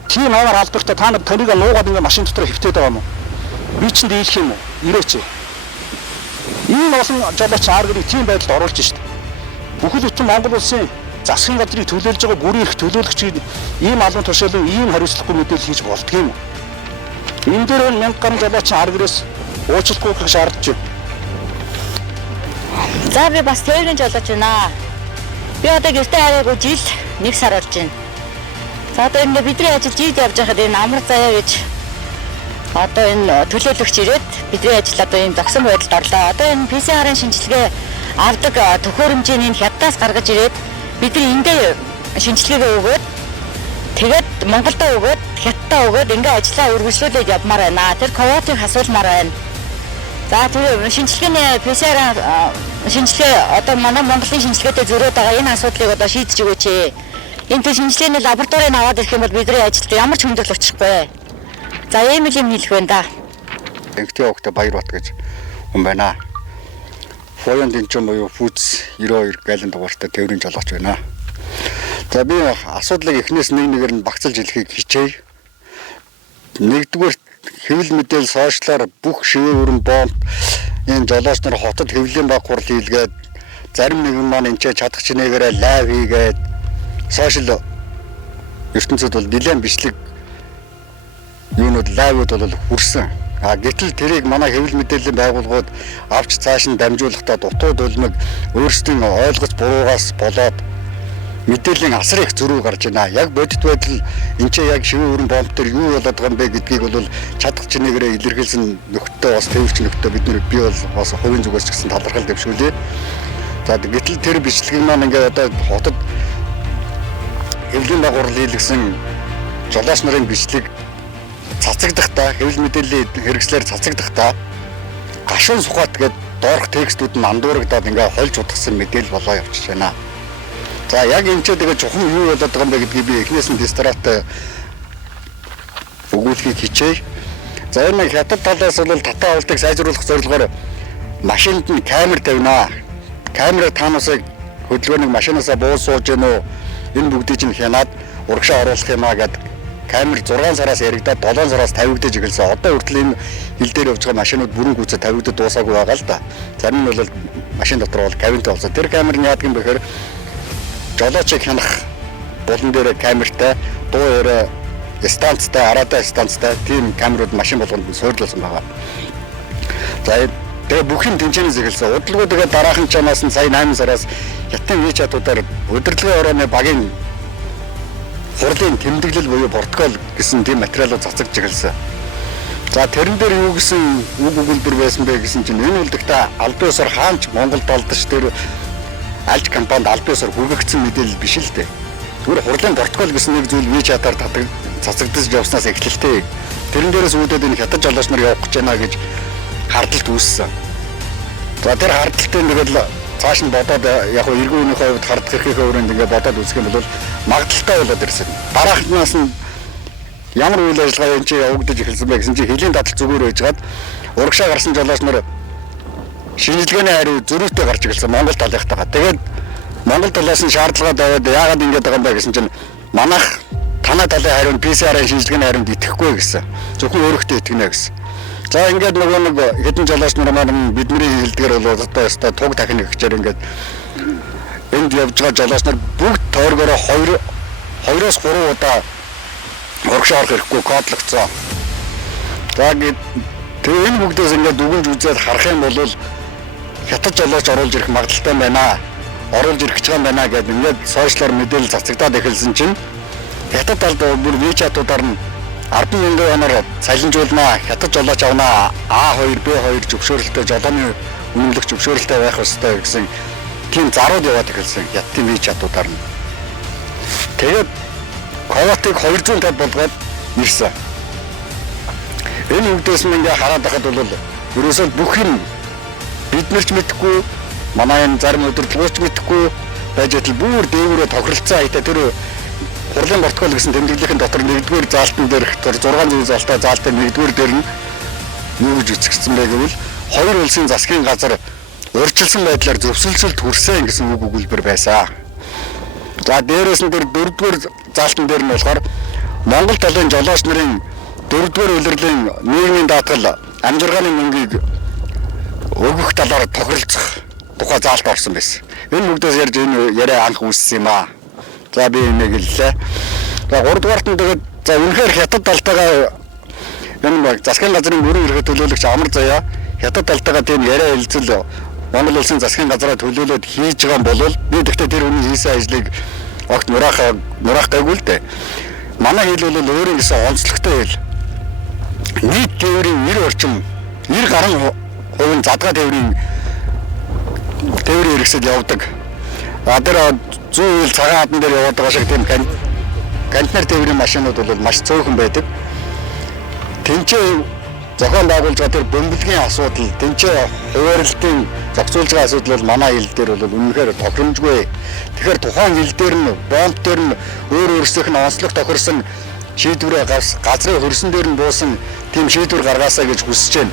Тийм амар халдвартай та нар таныг нуугаад ингээ машин дотор хөвтөөд байгаа юм уу? Би ч дийлэх юм уу? Ирээч. Энэ олон жолооч ааргыг тийм байдалд оруулж шít. Бүхэл бүтэн Монгол улсын засгийн газрыг төлөөлж байгаа бүрэн эрх төлөөлөгчид ийм албан тушаалын ийм хариуцлагагүй мэдээлэл хийж болдго юм уу? Энэ дээр 1000 гаруй жолооч ааргээс уучлахгүй гэх шаардж байна. За би бас тээврийн жолооч байна. Би одоо гэртээ хараагүй жил 1 сар болж байна. За одоо энэ бидний ажил жид явж байхад энэ Амар Заяа гэж одоо энэ төлөөлөгч ирээд бидний ажил одоо ийм зогсон байдалд орлоо. Одоо энэ PCR-ын шинжилгээ авдаг төхөөрөмжийн Хятадаас гаргаж ирээд бидний эндээ шинжилгээгээ өгөөд Тэгээд Монголдо өгөөд Хятадд өгөөд ингээ ажиллаа үргэлжлүүлээд явмаар байна. Тэр квотыг асуулмаар байна. За тэр шинжилгээний PCR шинжилгээ одоо манай Монголын шинжилгээтэй зөрөөд байгаа энэ асуудлыг одоо шийдэж өгөөч. Энэ тэр шинжилгээний лабораторийг аваад ирэх юм бол бидний ажилд ямар ч хүндрэл учрахгүй. За ийм юм хэлэх байна да. Энхтэй огт Баярбат гэж хүн байна. Фоянд энэ ч юм уу Фүүц 92 гален дугаартай тээврийн жолооч байна. За би асуудлыг эхнээс нэгээр нь багцлж хэлхийг хичээе. Нэгдүгээр хэвлэл мэдээлэл сошиалаар бүх шивээ өрн бомб энэ жолооч нар хотод хэвлэлийн баг хурал хийлгээд зарим нэгэн маань энэ чадах чинээгээр лайв хийгээд сошиал ертөнцид бол нэлээд бичлэг юунууд лайвууд бол хүрсэн. Гэтэл тэрийг манай хэвлэл мэдээллийн байгууллагууд авч цааш нь дамжуулахдаа дутууд улмыг өөрсдийн ойлгож буруугаас болоод мэдээллийн асар их зөрүү гарч байна. Яг бодит байдал энэ ч яг шивээ өрн бомб төр юу болоод байгаа юм бэ гэдгийг бол чадах чинээгээр илэрхийлсэн нөхдөд бас төвч нөхдөд бид нар би бол бас хувийн зүгээс ч гэсэн талархал дэвшүүлээ. За гэтэл тэр бичлэгийг маань ингээд одоо хотод хэвлэлийн баг хурал хийлгсэн жолооч нарын бичлэг цацагдахдаа хэвлэл мэдээллийн хэрэгслээр цацагдахдаа гашуун сухат гээд доорх текстүүд нь андуурагдаад ингээ хольж утгасан мэдээлэл болоо явчихж байна. За яг энэ ч тэгээ чухам юу болоод байгаа юм бэ гэдгийг би эхнээс нь дистракт өгүүлэхийг хичээе. За энэ хятад талаас бол татаа авалтыг сайжруулах зорилгоор машинд нь камер тавина. Камерыг таанасыг хөдөлгөөнийг машинаасаа буу сууж гэнэ үү? Энэ бүгдийг чинь хянаад урагшаа оруулах юмаа гэдэг камер 6 сараас яригдаад 7 сараас тавигдаж эхэлсэн. Одоо хүртэл энэ хил дээр явж байгаа машинууд бүрэн гүйцэд тавигдаж дуусаагүй байгаа л да. Зарим нь бол машин дотор бол кабинет болсон. Тэр камер нь яадаг юм бэхээр жолоочийг хянах болон дээр камертай, дуу ярэ станцтай, араада станцтай тийм камерууд машин болгонд суурилсан байгаа. За тэгээ бүх юм тэнцэнээс эхэлсэн. Удалгүй тэгээ дараахан чанаас нь сая 8 сараас хятадын вичатуудаар удирдлагын орооны багийн хурлын тэмдэглэл буюу протокол гэсэн тийм материалууд цацагж эхэлсэн. За тэрэн дээр юу гэсэн үг өгүүлбэр байсан бэ гэсэн чинь энэ үлдэгтээ албан ёсоор хаанч Монголд алдаж тэр альж компанид албан ёсоор хүргэгдсэн мэдээлэл биш л дээ. Зүгээр хурлын протокол гэсэн нэг зүйл вичатаар цацагдаж явснаас эхлэлтэй. Тэрэн дээрээс үүдээд энэ хятад жолооч нар явах гэж байна гэж хардалт үүссэн. За тэр хардалтын тэгэл цааш нь бодоод яг нь эргүүний хувьд хардах эрхийнхээ өрөөнд ингээд бодоод үзэх юм бол магадaltaй болоод ирсэн. Дараахнаас нь ямар үйл ажиллагаа энэ чинь явагдаж эхэлсэн бэ гэсэн чинь хэлийн дадал зүгээр байжгаад урагшаа гарсан жолооч нар шинжилгээний хариу зөрүүтэй гарч эхэлсэн Монгол талынхтайгаа. Тэгээд Монгол талаас нь шаардлага тавиад яагаад ингэж байгаа юм бэ гэсэн чинь манайх танай талын хариунд PCR-ын шинжилгээний хариунд итгэхгүй гэсэн. Зөвхөн өөрөختөө итгэнэ гэсэн. За ингээд нөгөө нэг хэдэн жолооч нар маань бидний хэлдгээр бол одоо өстой туг дахин ихчээр ингээд энд явж байгаа жолооч нар бүгд тойргороо 2-оос 3 удаа урагшаа орох хэрэггүй кодлогцсон. За тэгээ энэ бүгдээс ингээд дүгнж үзээд харах юм бол хятад жолооч оруулж ирэх магадaltaй байна. Оруулж ирэх гэж байгаа юм байна гэдэг ингээд сошиалар мэдээлэл цацагдаад эхэлсэн чинь хятад талд бүр вичатуудаар нь 10,000 оноор цалинжуулнаа, хятад жолооч авнаа, А2, Б2 зөвшөөрөлтэй жолооны үнэмлэх зөвшөөрөлтэй байх ёстой гэсэн тийм зарууд яваад эхэлсэн хятадын вичатуудаар нь. Тэгээд ковотыг 250 болгоод ирсэн. Энэ үгдээс нь ингээ хараад байхад бол ерөөсөө бүх юм бид нар ч мэдэхгүй, манай энэ зарим удирдлагч мэдэхгүй байж тал бүр дээгүүрээ тохиролцсон хайтаа тэр хурлын протокол гэсэн тэмдэглэлийн дотор 1-р заалтан дээр 600 заалтаа заалтын 1-р дээр нь юу гэж үцгэсэн бэ гэвэл хоёр улсын засгийн газар урьдчилсан байдлаар зөвшөлтсөлд хүрсэн гэсэн үг өгүүлбэр байсан. За дээрээс нь тэр 4-р заалтан дээр нь болохоор Монгол талын жолооч нарын 4-р улирлын нийгмийн даатгал амжиргааны мөнгийг өгөх талаар тохиролцох тухай заалт орсон байсан. Энэ бүгдээс ярьж энэ яриа анх үүссэн юм аа. За би нэг хэллээ. За 3-дугаарт нь тэгээд за үнэхээр хятад талтайгаа энэ засгийн газрын мөрөн эрхэ төлөөлөгч Амар Заяа хятад талтайгаа тийм яриа хэлцэл Монгол улсын засгийн газраа төлөөлөд хийж байгаа юм бол би тэгтээ тэр хүний хийсэн ажлыг огт нураах гайгүй л дээ. Манай хэл бол өөрийн гэсэн онцлогтой хэл. Нийт тээврийн 90 орчим 90 гаруй хувийн задгаа тээврийн хэрэгсэл явдаг. Тэр 100 ил цагаан хадан дээр яваад байгаа шиг тийм контейнер тээврийн машинууд бол маш цөөхөн байдаг. Тэнцээ зохион байгуулж байгаа тэр бөмбөлгийн асуудал, тэнцээ хуваарлтын зохицуулж байгаа асуудал бол манай ил дээр бол үнэхээр тохиромжгүй. Тэгэхээр тухайн ил дээр нь бомб дээр нь өөрсдийнх нь онцлог тохирсон шийдвэрээ газрын хөрсөн дээр нь буусан тийм шийдвэр гаргаасаа гэж хүсэж байна.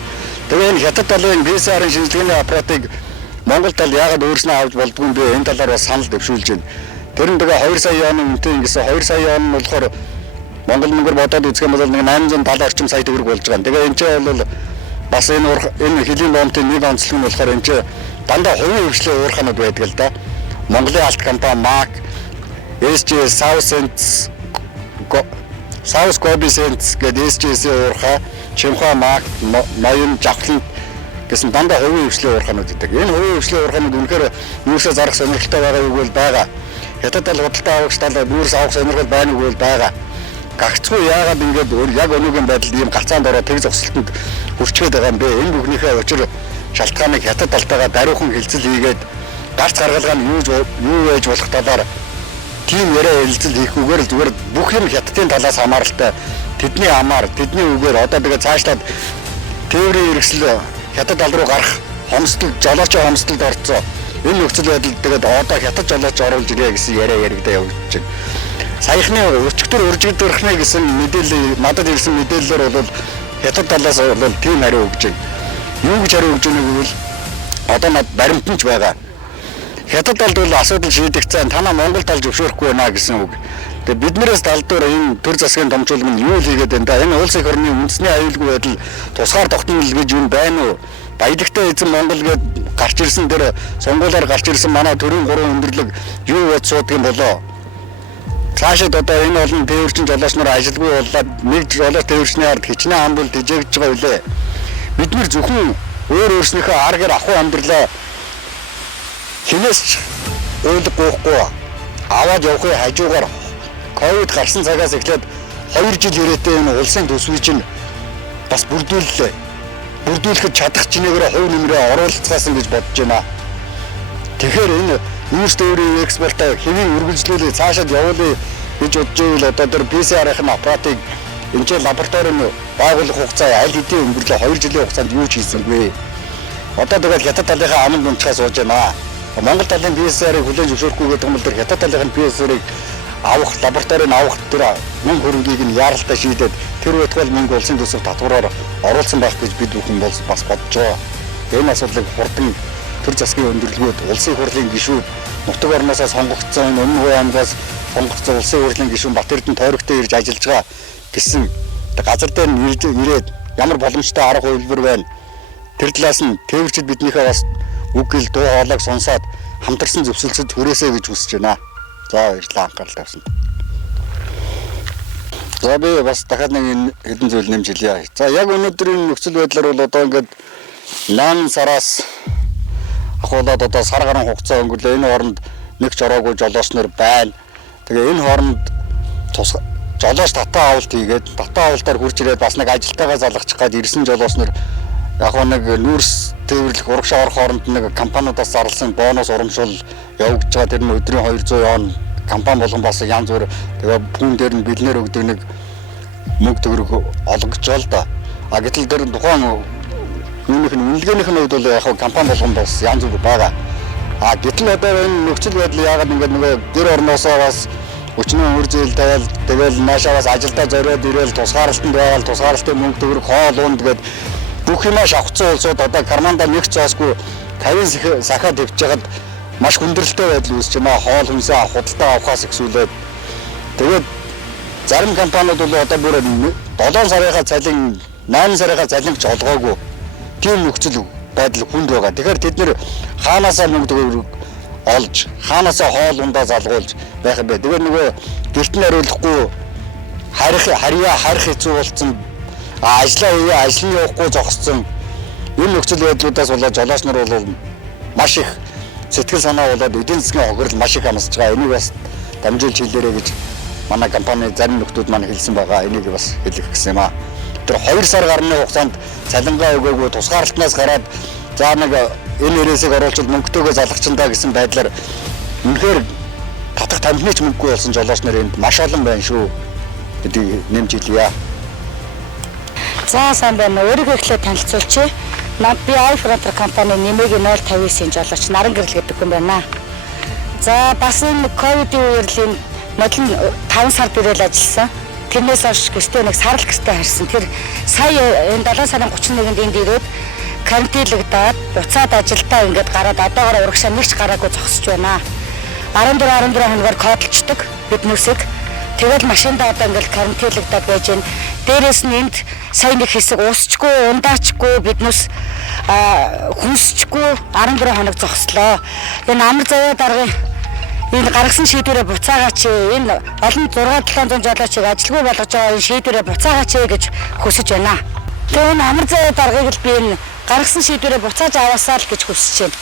Тэгээ энэ хятад талын БСР-ын шинжилгээний аппаратыг Монгол тал яагаад өөрснөө авч болдгүй бэ? Энэ талаар бас санал дэвшүүлж байна. Тэр нь тэгээ 2 сая оны үнэтэй ингэсэн 2 сая он нь болохоор Монгол мөнгөөр бодоод үзэх юм бол нэг 870 орчим сая төгрөг болж байгаа. Тэгээ энэ чинь бол бас энэ хэлийн бомбын нэг онцлог нь болохоор энэ чинь дандаа хувийн хөгжлийн уурханууд байдаг л да. Монголын алт компани MAC, SJ South Gobi Sense гэдэг SJ-ийн уурхай, Чимхаа MAC, Ноён Жавхлан гэсэн дандаа хувийн хөгжлийн уурханууд гэдэг. Энэ хувийн хөгжлийн уурханууд үнэхээр юусаа зарах сонирхолтой байгаа үг бол байгаа. Хятад тал худалдаа авагч талаар юус авах сонирхол байна уу бол байгаа. Гагцгүй яагаад ингэж яг өнөөгийн байдалд ийм гацаанд ороод тэг зогсолтод хүрчээд байгаа юм бэ? Энэ бүхнийхээ учир шалтгааныг хятад талтайгаа даруйхан хилцэл хийгээд гарц гаргалгаа нь юу байж болох талаар тийм яриа хэлцэл хийхгүйгээр л зүгээр бүх юм хятадын талаас хамааралтай. Тэдний амаар, тэдний үгээр одоо тэгээ цаашлаад тээврийн хэрэгсэл хятад тал руу гарах хомсдол, жолоочоо хомсдолд орцсон. Энэ нөхцөл байдал тэгээд одоо хятад жолооч оруулж ирээ гэсэн яриа яригдаа явж байна. Саяхны өчигдөр уржигдвархны гэсэн мэдээлэл надад ирсэн мэдээлэлээр бол хятад талаас бол тийм хариу өгч байна. Юу гэж хариу өгч байгааг бол одоо над баримтанч байгаа. Хятад талд бол асуудал шийдэгцэн танаа Монгол тал зөвшөөрөхгүй байна гэсэн үг. Тэгээ биднээс талдуур энэ төр засгийн томчуулга нь юу л хийгээд байна да? Энэ улс их орны үндэсний аюулгүй байдал тусгаар тогтнол гэж юу байна уу? Баялагтай эзэн Монгол гээд гарч ирсэн дээр сонгуулиар гарч ирсэн манай төрийн 3 өндөрлөг юу гэж суудсан болоо? Цаашид одоо энэ олон тээвэрчин жолооч нар ажилгүй болоод нэг жолооч тээвэрчний ард хичнээн хамбал тэжээгдэж байгаа үлээ. Бид нар зөвхөн өөрснийхөө аргаар ахуй амьдралаа хинээс ч ойлгохгүй аваад явахын хажуугаар ковид гарсан цагаас эхлээд 2 жил ирээтэй энэ улсын төсвийг чинь бас бүрдүүллээ. Бүрдүүлэхэд чадах чинээгээр хувь нэмрээ оруулцгаасан гэж бодож байна. Тэгэхээр энэ юус тээврийн экспортоо хэвийн үргэлжлүүлээ цаашаад явуулъя гэж бодож байвал одоо тэр PCR-ын аппаратыг энэ ч лабораторийн байгуулах хугацаа аль хэдийн өнгөрлөө 2 жилийн хугацаанд юу ч хийсэнгүй. Одоо тэгэл хятад талынхаа аманд унчхаас сууж байна. Монгол талын PCR-ыг хүлээн зөвшөөрөхгүй гэдэг юм бол тэр хятад талын PCR-ыг авах лабораторийг авах тэр мөнгө хөрөнгийг нь яаралтай шийдээд тэр байтугай мөнгө улсын төсөв татвараар оруулсан байх гэж бид бүхэн бол бас бодож байгаа. Энэ асуудлыг хурдан төр засгийн өндөрлгүүд, улсын хурлын гишүүд, нутаг орноосоо сонгогдсон өмнө хувь амнаас сонгогдсон улсын хурлын гишүүн Батэрдэн тойрогтой ирж ажиллаж байгаа гэсэн газар дээр ирээд ямар боломжтой арга хувилбар байна. Тэр талаас нь тээвэрчид биднийхээ бас үг хэл дуу хоолойг сонсоод хамтарсан зөвшөлтөд хүрээсэй гэж хүсэж байна. За баярлалаа анхаарал тавьсанд. За би бас дахиад нэг хэдэн зүйл нэмж хэлье. За яг өнөөдрийн нөхцөл байдлаар бол одоо ингээд 8 сараас ахуулаад одоо сар гаруй хугацаа өнгөрлөө. Энэ хооронд нэг ч ороогүй жолооч нар байна. Тэгээ энэ хооронд жолооч татаа авалт хийгээд татаа авалтаар хурж ирээд бас нэг ажилтайгаа залгачих гээд ирсэн жолооч нар яг нэг нүүрс тээвэрлэх урагшаа орох хооронд нэг компаниудаас зарласан бонус урамшуул явагдаж байгаа. Тэр нь өдрийн 200 он компани болгон бас янз бүр тэгээ пүүн дээр нь бэлнээр өгдөг нэг мөнгө төгрөг олгож байгаа л да. А гэтэл тэр тухайн үүнийх нь үнэлгээнийх нь хувьд бол яг компани болгон бас янз бүр байгаа. А гэтэл одоо энэ нөхцөл байдал яагаад ингээд нэг гэр орноосоо бас өчнөө үр зээл тавиал тэгэл наашаа бас ажилдаа зориод ирээл тусгаарлалтанд байгаал тусгаарлалтын мөнгө төгрөг хоол унд гээд бүх юмаа шавхцсан улсууд одоо карманда нэг цаасгүй 50 сахаа дэвж байгаад маш хүндрэлтэй байдал үүсэж байна. Хоол хүнсээ авах, худалдаа авахаас ихсүүлээд тэгээд зарим компаниуд бол одоо бүр 7 сарынхаа цалин 8 сарынхаа цалинч олгоогүй тийм нөхцөл байдал хүнд байгаа. Тэгэхээр тэд нэр хаанаасаа мөнгө төгрөг олж, хаанаасаа хоол ундаа залгуулж байх юм бэ. Тэгээд нөгөө гэрт нь хариулахгүй харих хэцүү болсон, ажлаа ажлын явахгүй зогссон. Энэ нөхцөл байдлуудаас болоод жолооч нар бол маш их сэтгэл санаа болоод эдийн засгийн хохирол маш их амсаж байгаа. Энийг бас дамжуулж хэлээрэй гэж манай компани зарим нөхдүүд маань хэлсэн байгаа. Энийг бас хэлэх гэсэн юм аа. Тэр 2 сар гарны хугацаанд цалингаа өгөөгүй тусгаарлалтнаас гараад за нэг энэ ирээсийг оруулж мөнгөтэйгөө залгачиндаа гэсэн байдлаар үнэхээр татах тамхины ч мөнгөгүй болсон жолооч нар энд маш олон байна шүү. Бидний нэмж хэлье. За сайн байна. Өөрийгөө эхлээд танилцуулчих. Би iFronter компани нэмээгийн 059-ийн жолооч Наран Гэрэл гэдэг хүн байна. За бас энэ ковидын үеэрлийн модлон 5 сар бүрэл ажилласан. Тэрнээс хойш гэртээ нэг сарал гэртээ харсан. Тэр сая энэ 7 сарын 31-нд энд ирээд карантинлагдаад буцаад ажилдаа ингээд гараад одоогоор урагшаа нэгч гараагүй зогсож байна. 14 хоногор кодлчдаг биднүүсийг. Тэгэл машиндаа одоо ингээд карантинлагдаад байж байна. Дээрээс нь энд сая нэг хэсэг уусчгүй, ундаачгүй биднүүс хүнсчгүй 14 хоног зогслоо. Энэ амар заяа даргын энэ гаргасан шийдвэрээ буцаагаач энэ олон 6-700 жолоочийг ажилгүй болгож байгаа энэ шийдвэрээ буцаагаач гэж хүсэж байна. Тэгээ энэ амар заяа даргыг л би энэ гаргасан шийдвэрээ буцааж аваасаа л гэж хүсэж байна.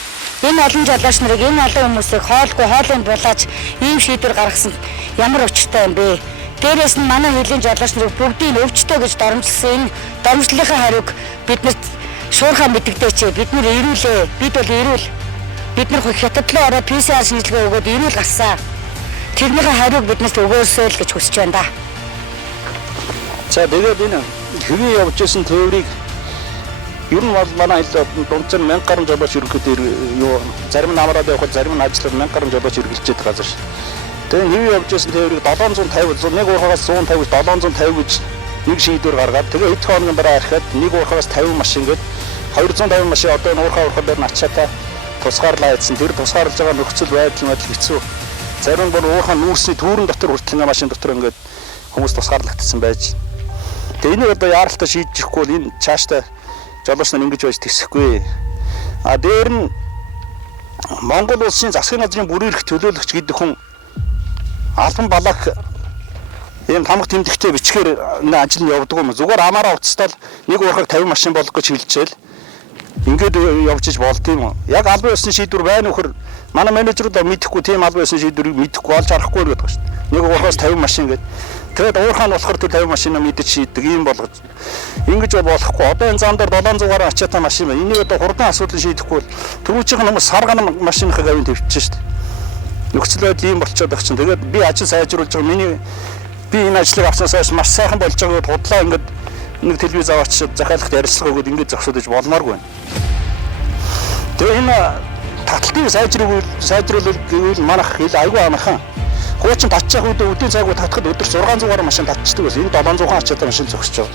Энэ олон жолооч нарыг энэ олон хүмүүсийг хоолойнд булааж ийм шийдвэр гаргасан ямар учиртай юм бэ? Дээрээс нь манай хэлийн жолооч нарыг бүгдийг өвчтөө гэж доромжилсан энэ доромжлынхаа хариуг биднэрт шуурхаа мэдэгдээч. Бид нар ирүүлээ. Бид бол ирүүл. Бид нар хятадлаа ороод PCR шинжилгээ өгөөд ирүүл гарсан. Тэрнийхээ хариуг биднэрт өгөөсэй л гэж хүсэж байна да. За тэгээд энэ хэвийн явж исэн тээврийг ер нь бол манай хэл дунджаар 1000 гаруй жолооч ерөнхийдөө юу зарим нь амраад явхад зарим нь ажиллаар 1000 гаруй жолооч эргэлжээд байгаа шүү. Тэгээд хэвийн явж исэн тээврийг 750 нэг уурхагаас 150 750 гэж нэг шийдвэр гаргаад тэгээ хэд хоногийн дараа харахад нэг уурхагаас 50 машин гээд 250 машин одоо энэ уурхаа урхадаар нь ачаатаа тусгаарлаа гэсэн. Тэр тусгаарлаж байгаа нөхцөл байдал хэцүү. Зарим бүр уурхаа нүүрсний түүрэн дотор хүртэл нэг машин дотор ингээд хүмүүс тусгаарлагдсан байж. Тэгээ энийг одоо яаралтай шийдэхгүй бол энэ цаашдаа жолооч нар ингэж байж тэсэхгүй. А дээр нь Монгол улсын засгийн газрын бүрэн эрх төлөөлөгч гэдэг хүн албан балаах ийм хамаг тэмдэгтэй бичгээр энэ ажил нь явдаг юм. Зүгээр амаараа уцтал нэг уурхаг 50 машин болгох гэж хэлжээл. Ингээд явж иж болд юм уу? Яг албан ёсны шийдвэр байна уу хэр манай менежерүүд мэдэхгүй тийм албан ёсны шийдвэрийг мэдэхгүй олж харахгүй гэдэг байна шүү дээ. Нэг уурхаас 50 машин гэдэг. Тэгээд уурхаа нь болохоор тэр 50 машинаа мэдэж шийддэг юм болгож. Ингэж болохгүй. Одоо энэ зам дээр 700 гаруй ачаатай машин байна. Энийг одоо хурдан асуудал шийдэхгүй бол түрүүчийнх хүмүүс сарган машиныхаа гавьд тавьчихсан шүү дээ. Нөхцөл байдал ийм болчиход байгаа чинь. Тэгээд би ажил сайжруулж байгаа. Би энэ ажлыг авснаас маш сайхан болж байгааг худлаа ингээд нэг телевиз аваач захиалгад ярилцлага өгөөд ингээд зогсоодож болмооргүй байна. Тэгээ энэ таталтыг сайжруулах гэвэл манайх хэл айгүй амархан. Хуучин татчих үед өдний цагууд татхад өдөр 600 гаруй машин татчихдаг байсан. Энэ 700 ачаатай машин зогсож байгаа.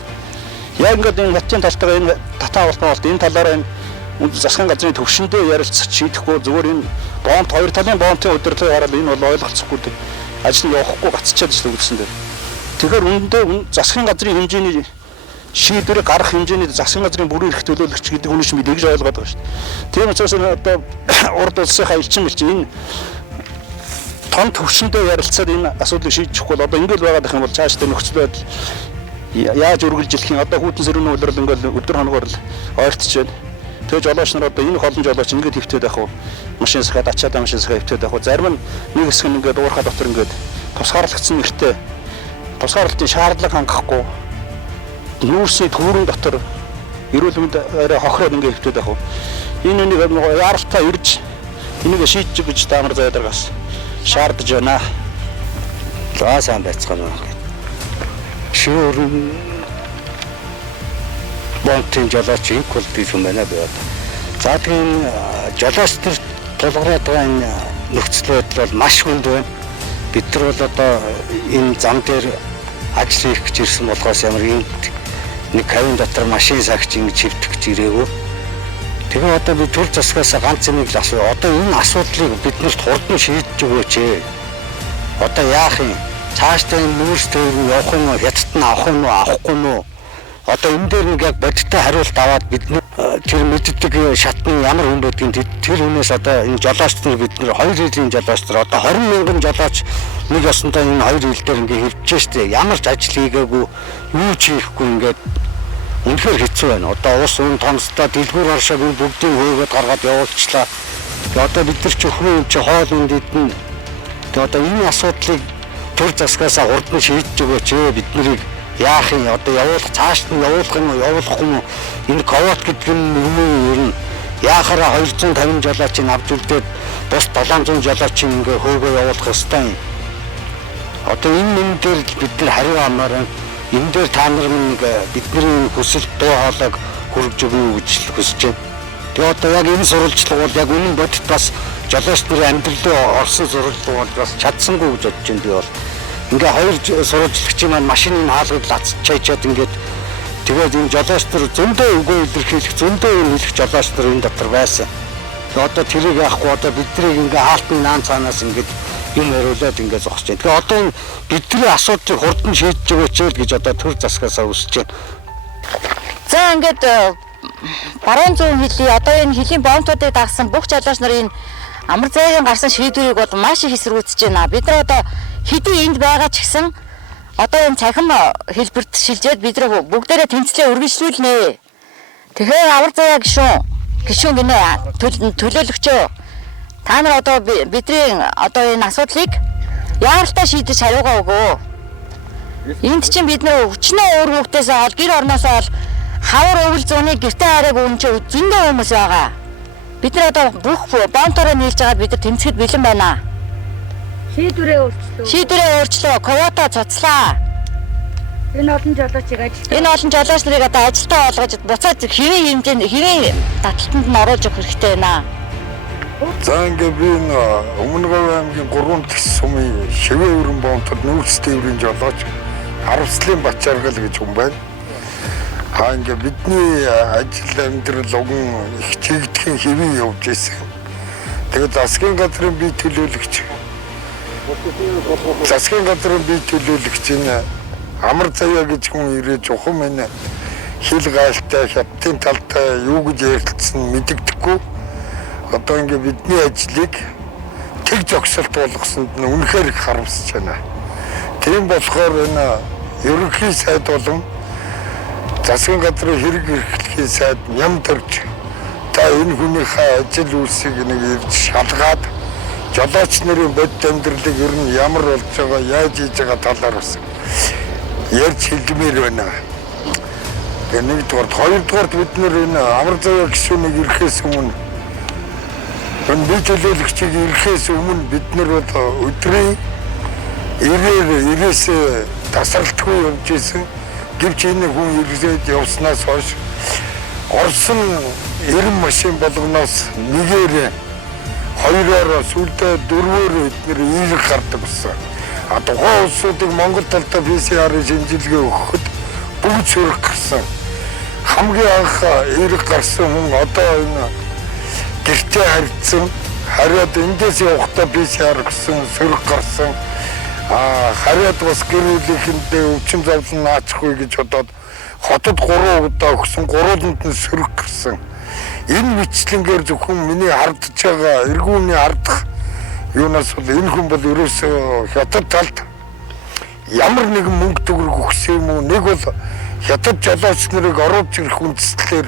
Яг ингээд энэ хатчин талтайгаа энэ татаа болтон болт энэ талаараа энэ засгийн газрын төвшөндөө ярилцах шийдэхгүй зүгээр энэ бомб хоёр талын бомбын өдөрлөг хараад энэ бол ойлголцохгүй дээ. Ажил явахгүй гацчихад л үгсэн дээ. Тэгэхээр үүндээ засгийн газрын хэмжээний шийдвэрийг гаргах хэмжээний засгийн газрын бүрэн эрх төлөөлөгч гэдэг хүн чинь тэгж ойлгоод байгаа шүү дээ. Тийм учраас одоо урд улсынхаа элчин энэ том төвшөндөө ярилцаад энэ асуудлыг шийдэхгүй бол одоо ингээд байгаад их юм бол цаашдаа нөхцөл байдал яаж үргэлжлэх юм одоо хүүтэн сэрүүний улирал ингээд өдөр хоногор л ойртож байна. Тэгээ жолооч нар одоо энэ олон жолооч ингээд хөвтөд байх уу? Машин сахад ачаатай машин сахад хөвтөд байх уу? Зарим нь нэг хэсэг нь ингээд уурхаа дотор ингээд тусгаарлагдсан нэртэй тусгаарлалтын шаардлага хангахгүй нүүрсний түүрэн дотор эрүүл мэнд арай хохироод ингээд хөвтөд байх уу? Энэ нэг яаралтай ирж энийг шийдэж гэж таамар заяа даргаас шаардж байна. За сайн байцгаана. Шүүрэн бонтын жолооч инх болдгийг юм байна би одоо. За тийм жолооч төр тулгараад байгаа энэ нөхцөл байдал бол маш хүнд байна. Бид нар бол одоо энэ зам дээр ажил хийх гэж ирсэн болохоос ямар нэг кавин дотор машин сагч ингэж хөвтөх гэж ирээгүй. Тэгээ одоо би төр засгаас ганц нэг л асуу. Одоо энэ асуудлыг биднэрт хурдан шийдэж өгөөч. Одоо яах юм? Цаашдаа энэ нүүрс төвөөр явах юм уу? Хятад нь авах юм уу? Авахгүй юм уу? Одоо энэ дээр нэг яг бодиттой хариулт аваад бид тэр мэддэг шатны ямар хүн байдгийг тэр хүнээс одоо энэ жолооч нар бид нэр 2 жилийн жолооч нар одоо 20 мянган жолооч нэг ёсондоо энэ 2 хил дээр ингээ хэвчээ штэ ямар ч ажил хийгээгүй юу ч хийхгүй ингээд үнэхээр хэцүү байна. Одоо ус өн томсдоо дэлгүүр оршоог бүгдийг хөөгээд гаргаад явуулчлаа. Тэгээ одоо бид нар ч өхрөө чи хоол унд идэн. Тэгээ одоо энэ асуудлыг төр засгаасаа хурдан шийдэж өгөөч бид нарыг яах юм одоо явуулах цааш нь явуулах юм уу явуулахгүй юм энэ ковид гэдэг нь юу ер нь яахаараа 250 жолоочийг авч үлдээд бус 700 жолоочийн ингээ хөөгөө явуулах ёстой юм. Одоо энэ дээр бид нар хариу амаар энэ дээр та нар нэг бидний хүсэл дуу хоолойг хүргэж өгнө гэж хүсэж байна. Тэгээ одоо яг энэ сурвалжлага бол яг үнэн бодит бас жолооч нарын амьдралын орсон сурвалжлага бол бас чадсангүй гэж бодож байна. Би бол ингээ хоёр сурвалжлагчийн маань машиныг хаалгад лацчаачаад ингээд тэгээд энэ жолооч нар зөндөө үгүй илэрхийлэх зөндөө юм хэлэх жолооч нар энэ дотор байсан. Тэгээ одоо тэрийг яахгүй одоо биднийг ингээ хаалтны наан цаанаас ингээд юм хариулаад ингээ зогсож байна. Тэгээ одоо энэ бидний асуудлыг хурдан шийдэж өгөөч л гэж одоо төр засгаасаа үсэж байна. За ингээд баруун зүүн хилийн одоо энэ хилийн бомтуудыг дагсан бүх жолооч нарын амар зайгийн гарсан шийдвэрийг бол маш их эсэргүүцэж байна. Бид нар одоо хэдий энд байгаа ч гэсэн одоо энэ цахим хэлбэрт шилжээд бид нар бүгдээрээ тэмцлээ үргэлжлүүлнэ. Тэгэхээр амар заяа гишүүн гинэ төлөөлөгчөө та нар одоо бидний одоо энэ асуудлыг яаралтай шийдэж хариугаа өгөө. Энд чинь бид нар өчнөө өөр хүүхдээс ол гэр орноосоо ол хавар өвөл зууны гэртээ хараг үнч зөндөө хүмүүс байгаа. Бид нар одоо бүх бомтороо нийлж байгаад бид нар тэмцэхэд бэлэн байна. Шийдвэрээ өөрчлөө. Квота цуцлаа. Энэ олон жолооч нарыг одоо ажилтаа олгож буцаад хэвийн таталтанд нь оруулж өгөх хэрэгтэй байна. За ингээ би Өмнөговь аймгийн 3 дахь сумын Шивээ өрн бомтод нүүрс тээврийн жолооч Харамслын Бачаргал гэж хүн байна. Ингээ бидний ажил амьдрал уган их чигдэхин хэвэн явж ирсэн. Тэгээд засгийн газрын бие төлөөлөгч энэ амар заяа гэж хүн ирээд ухам энэ хил гайлтай хятадын талтай юу гэж ярилцсан мэддэггүй. Одоо ингээ бидний ажлыг тэг зогсолт болгосонд нь үнэхээр их харамсаж байна. Тийм болохоор энэ ерөнхий сайд болон засгийн газрын хэрэг эрхлэхийн сайд ням төрж та энэ хүнийхээ ажил үйлсийг нэг ирж шалгаад жолооч нарын бодит амьдралыг ер нь ямар болж байгаа яаж хийж байгаа талаар бас ярьж хэлмээр байна. Тэгээ нэгдүгээр, хоёрдугаар бид нэр энэ амар заяа гишүүнийг ирэхээс өмнө энэ бие төлөөлөгчийг ирэхээс өмнө бид нар өдрийн 90-ээс тасралтгүй явж исэн. Гэвч энэ хүн ирээд явснаас хойш орсон 90 машин болгоноос нэгээр 2-оор сүүлдээ 4-өөр эдгээр ийлэг гардаг болсон. Тухайн улсуудыг Монгол талдаа PCR-ын шинжилгээ өгөхөд бүгд сөрөг гарсан. Хамгийн анх эерэг гарсан хүн одоо энэ гэртээ харьцсан. Хараад эндээс явахдаа PCR гэсэн сөрөг гарсан. Хараад бас гэр бүлийнхэндээ өвчин зовлон наачгүй гэж бодоод хотод 3 удаа өгсөн, 3-нд нь сөрөг гарсан. Энэ мэтлэнгээр зөвхөн миний хардж байгаа эргүүний хардах юунаас бол энэ хүн бол ерөөсөө хятад талд ямар нэгэн мөнгө төгрөг өгсөн юм уу? Нэг бол хятад жолооч нарыг оруулж ирэх үндслээр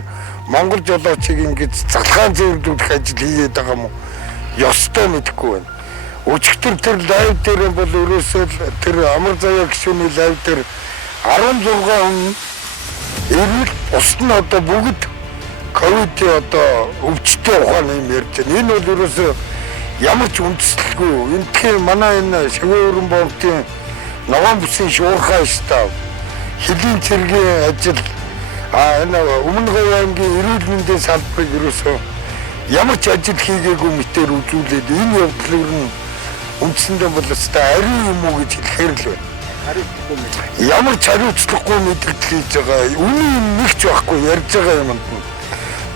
Монгол жолоочийг ингэж залхаан зэвэрлүүлэх ажил хийгээд байгаа юм уу? Ёстой мэдэхгүй байна. Өчигдөр тэр лайв дээр бол ерөөсөө тэр амар заяа гишүүний лайв дээр 16 хүн ирэл ус нь одоо бүгд ковид одоо өвчтөе ухаан юм ярьж байна. Энэ бол ерөөсөө ямар ч үндэслэлгүй. Эндхийн манай энэ Шивээ өрн бомтын ногоон бүсийн шуурхай штаб хэлийн цэргийн ажил энэ Өмнөговь аймгийн эрүүл мэндийн салбарыг ерөөсөө ямар ч ажил хийгээгүй мэтээр үзүүлээд энэ явдлыг нь үндсэндээ бол өстой ариун юм уу гэж хэлэхээр л байна. Ямар ч хариуцлагагүй мэдээлэл хийж байгаа. Үнэн нэгч байхгүй ярьж байгаа юмд нь.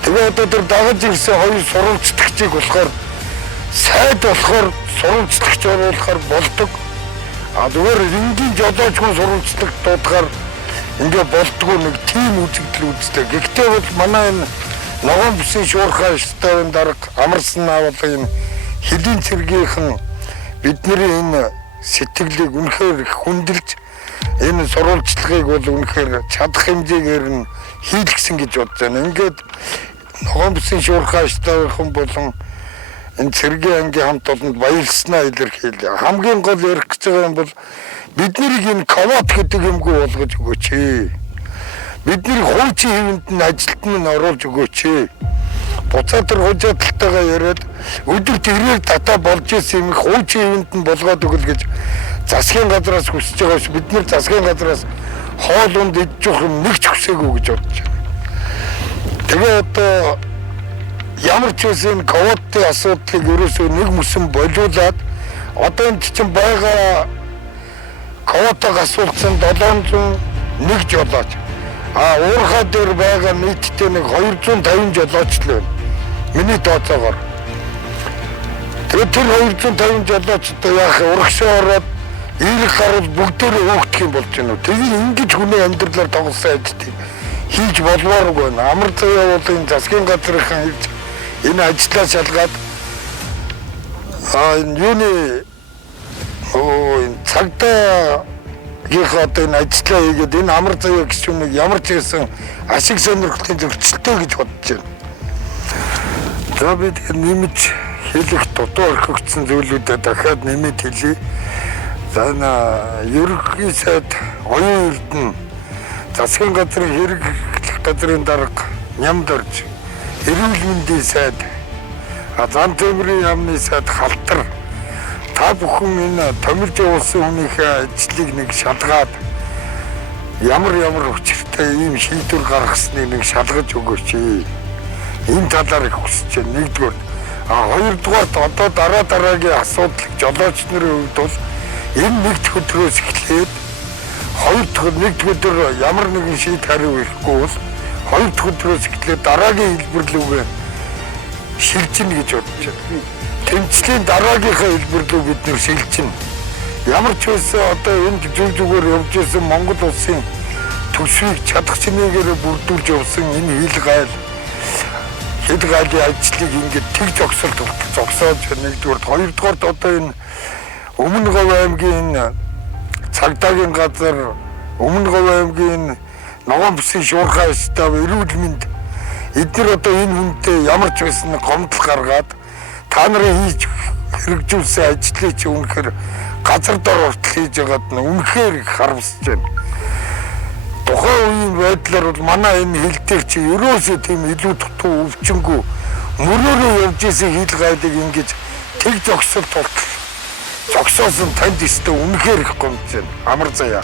Тэгээ одоо тэр дагаж ирсэн хоёр сурвалжлагчийг болохоор сайд болохоор сурвалжлагч оруулахаар болдог. Зүгээр энгийн жолооч хүн сурвалжлагч дуудахаар ингээ болдгоо нэг тийм үзэгдэл үздэг. Гэхдээ бол манай энэ ногоон бүсийн шуурхай штабын дарга амарсан авалга энэ хэлийн цэргийнхэн бидний энэ сэтгэлийг үнэхээр хүндэлж энэ сурвалжлагыг бол үнэхээр чадах хэмжээгээр нь хийлгсэн гэж бодож байна. Ингээд ногоон бүсийн шуурхай штабын болон энэ цэргийн ангийн хамт олонд баярлснаа илэрхийлээ. Хамгийн гол ярих гэж байгаа юм бол биднийг энэ ковот гэдэг юмгүй болгож өгөөч. Бидний хуучин хэвэнд нь ажилт нь оруулж өгөөч. буцаатар хужааталтайгаа яриад өдөр тэрээр татаа болж исэн юм хуучин ивент нь болгоод өгөл гэж засгийн газраас хүсэж байгаа ш бид нар засгийн газраас хоол унд идэж явах юм нэг ч хүсээгүй гэж бодож байна. Тэгээ одоо ямар ч үсэн ковидын асуудлыг ерөөсөө нэг мөсөн болиулаад одоо энэ чинь байгаа ковидыг асуулсан 701 жолооч уурхаа дээр байгаа нийтдээ нэг 250 жолооч л байна. Миний тооцоогоор. Тэгээд тэр 250 жолоочтой яах урагшаа ороод ирэх гарал бүгдөө хөөгдөх юм болж байна уу? Тэгээд ингэж хүний амьдралаар тоглосон ажлыг хийж болмооргүй байна. Амар заяа бол энэ засгийн газрынхан энэ ажлаа шалгаад энэ юуны энэ цагдаа гэх одоо энэ ажлаа хийгээд энэ амар заяа гişүнийг ямар ч байсан ашиг сонирхлын зөрчилтэй гэж бодож байна. За бид нэмж хэлэх дутуу орхигдсон зүйлүүдэд дахиад нэмээд хэлье. За энэ ерөнхий сайд оюун эрдэнэ засгийн газрын хэрэглэх газрын дарга нямд орж эрүүл мэндийн сайд зам тэмрийн яамны сайд халтар та бүхэн энэ томилж явуулсан хүнийхээ ажлыг нэг шалгаад ямар учиртай ийм шийдвэр гаргасныг нэг шалгаж өгөөч. Энэ талаар их хүсэж байна. Нэгдүгээр хоёрдугаарт одоо дараагийн асуудал жолооч нарын хувьд бол энэ нэгд өдрөөс эхлээд хоёр дахь нэгд өдөр ямар нэгэн шийд хариу ирэхгүй бол хоёр дахь өдрөөс эхлээд дараагийн хэлбэр рүүгээ шилжинэ гэж бодож байна. Тэмцлийн дараагийнхаа хэлбэр рүү бид нэр шилжинэ. Ямар ч байсан одоо энд зүгээр явж исэн Монгол улсын төсвийг чадах чинээгээр бүрдүүлж явсан энэ хил гайлын ажлыг ингээд тэг зогсоож нэгдүгээр хоёрдугаарт одоо энэ Өмнө Говь аймгийн цагдаагийн газар Өмнө Говь аймгийн Ногоон бүсийн шуурхай став эрүүл мэнд эдгээр одоо энэ хүнтэй ямар ч байсан гомдол гаргаад та нарын хийж хэрэгжүүлсэн ажлыг чи үнэхээр газар дор хүртэл хийж байгаад нь үнэхээр их харамсаж байна. Тухайн үеийн байдлаар бол манай энэ хил дээр чи ерөөсөө тийм илүү дутуу өвчнгүү мөрөөрөө явж исэн хил гайлыг ингэж тэг зогсолт болтол зогсоосон танд өстө үнэхээр их гомдж байна. Амар заяа.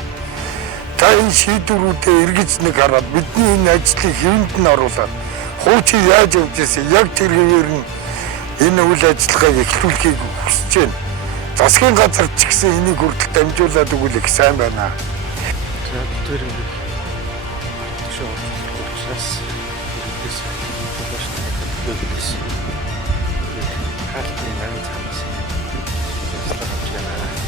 Та энэ шийдвэрүүдээ эргэж нэг хараад бидний энэ ажлыг хэвэнд нь оруулаад хуучин яаж явж исэн яг тэр хэвээр нь энэ үйл ажиллагааг эхлүүлэхийг хүсэж байна. Засгийн газар ч гэсэн энийг хүртэл дамжуулаад өгвөл их сайн байна. За тэр ингэ шоу учраас ирээдүйс болооч төгөлөөс хаалтны намын цаанаас явж байна.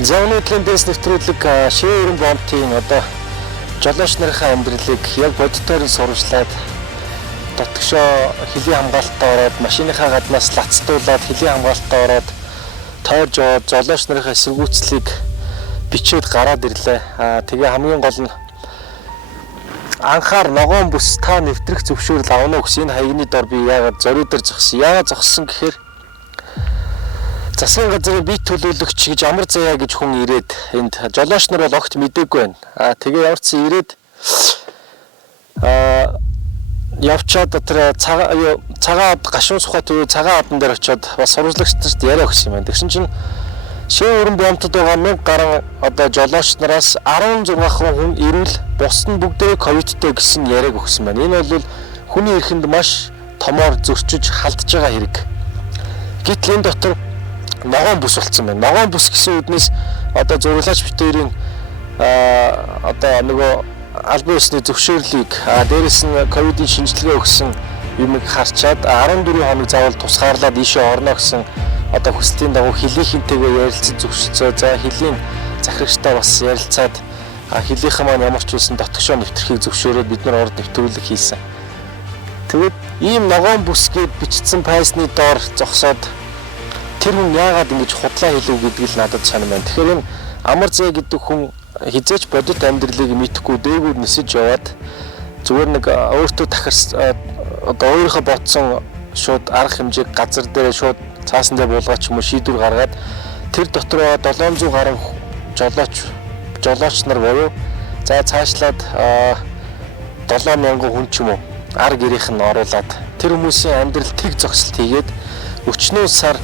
За өнөөдрийн дэс нэвтрүүлэг шээ өрн бомтын одоо жолооч нарын амьдралыг яг бодитоор нь сурвалжлаад дотгошоо хэлийн хамгаалтад ороод машиныхаа гаднаас лацдуулаад хэлийн хамгаалтад ороод тойрж яваад жолооч нарын эсэргүүцлийг бичээд гараад ирлээ. Тэгээ хамгийн гол нь анхаар ногоон бүс та нэвтрэх зөвшөөрөл авна гэсэн энэ хаягны дор би яагаад зориуд дээр зогссон. Яагаад зогссон гэхээр засгийн газрын бие төлөөлөгч гэж амар заяа гэж хүн ирээд энд жолооч нар бол огт мэдээгүй байна. Тэгээ ямар ч ирээд явчаад тэр цагаан гашуун сухат уу цагаан одон дээр очиод бас сурвалжлагчдад яриа өгсөн юм байна. Тэгсэн чинь шээ өрн бомтод байгаа 1000 гаруй одоо жолооч нараас 16 хүн ирвэл бус нь бүгдээ ковидтэй гэсэн яриаг өгсөн байна. Энэ бол хүний эрхэнд маш томоор зөрчиж халдж байгаа хэрэг. Гэтэл энэ дотор ногоон бүс болсон байна. Ногоон бүс гэсэн үднээс одоо зурглаач битэрийн одоо нөгөө албан ёсны зөвшөөрлийг дээрээс нь ковидын шинжилгээ өгсөн юмыг харчаад 14 хоног заавал тусгаарлаад ийшээ орно гэсэн одоо хүслийн дагуу хилийнхэнтэйгээ ярилцсан зөвшөөрлөө. За хилийн захирагчтай бас ярилцаад хилийнхэн маань ямар ч үсэн дотгошоо нэвтрэхийг зөвшөөрөөд бид нар орд нэвтрүүлэг хийсэн. Тэгээд ийм ногоон бүс гээд бичсэн файлсны доор зогсоод тэр хүн яагаад ингэж худлаа хэлв гэдгийг л надад санаа байна. Тэгэхээр энэ амар зэ гэдэг хүн хизээч бодит амьдралыг мэдхгүй дээгүүр нисэж яваад зүгээр нэг өөртөө дахирс одоо өөрийнхөө бодсон шууд арга хэмжээг газар дээр шууд цаасан дээр буулгаад ч юм уу шийдвэр гаргаад тэр дотроо 700 гаруй жолооч нар буюу За цаашлаад 7000 хүн ч юм уу ар гэрийнх нь оруулаад тэр хүмүүсийн амьдрал тэг зогсолт хийгээд өчнөө сар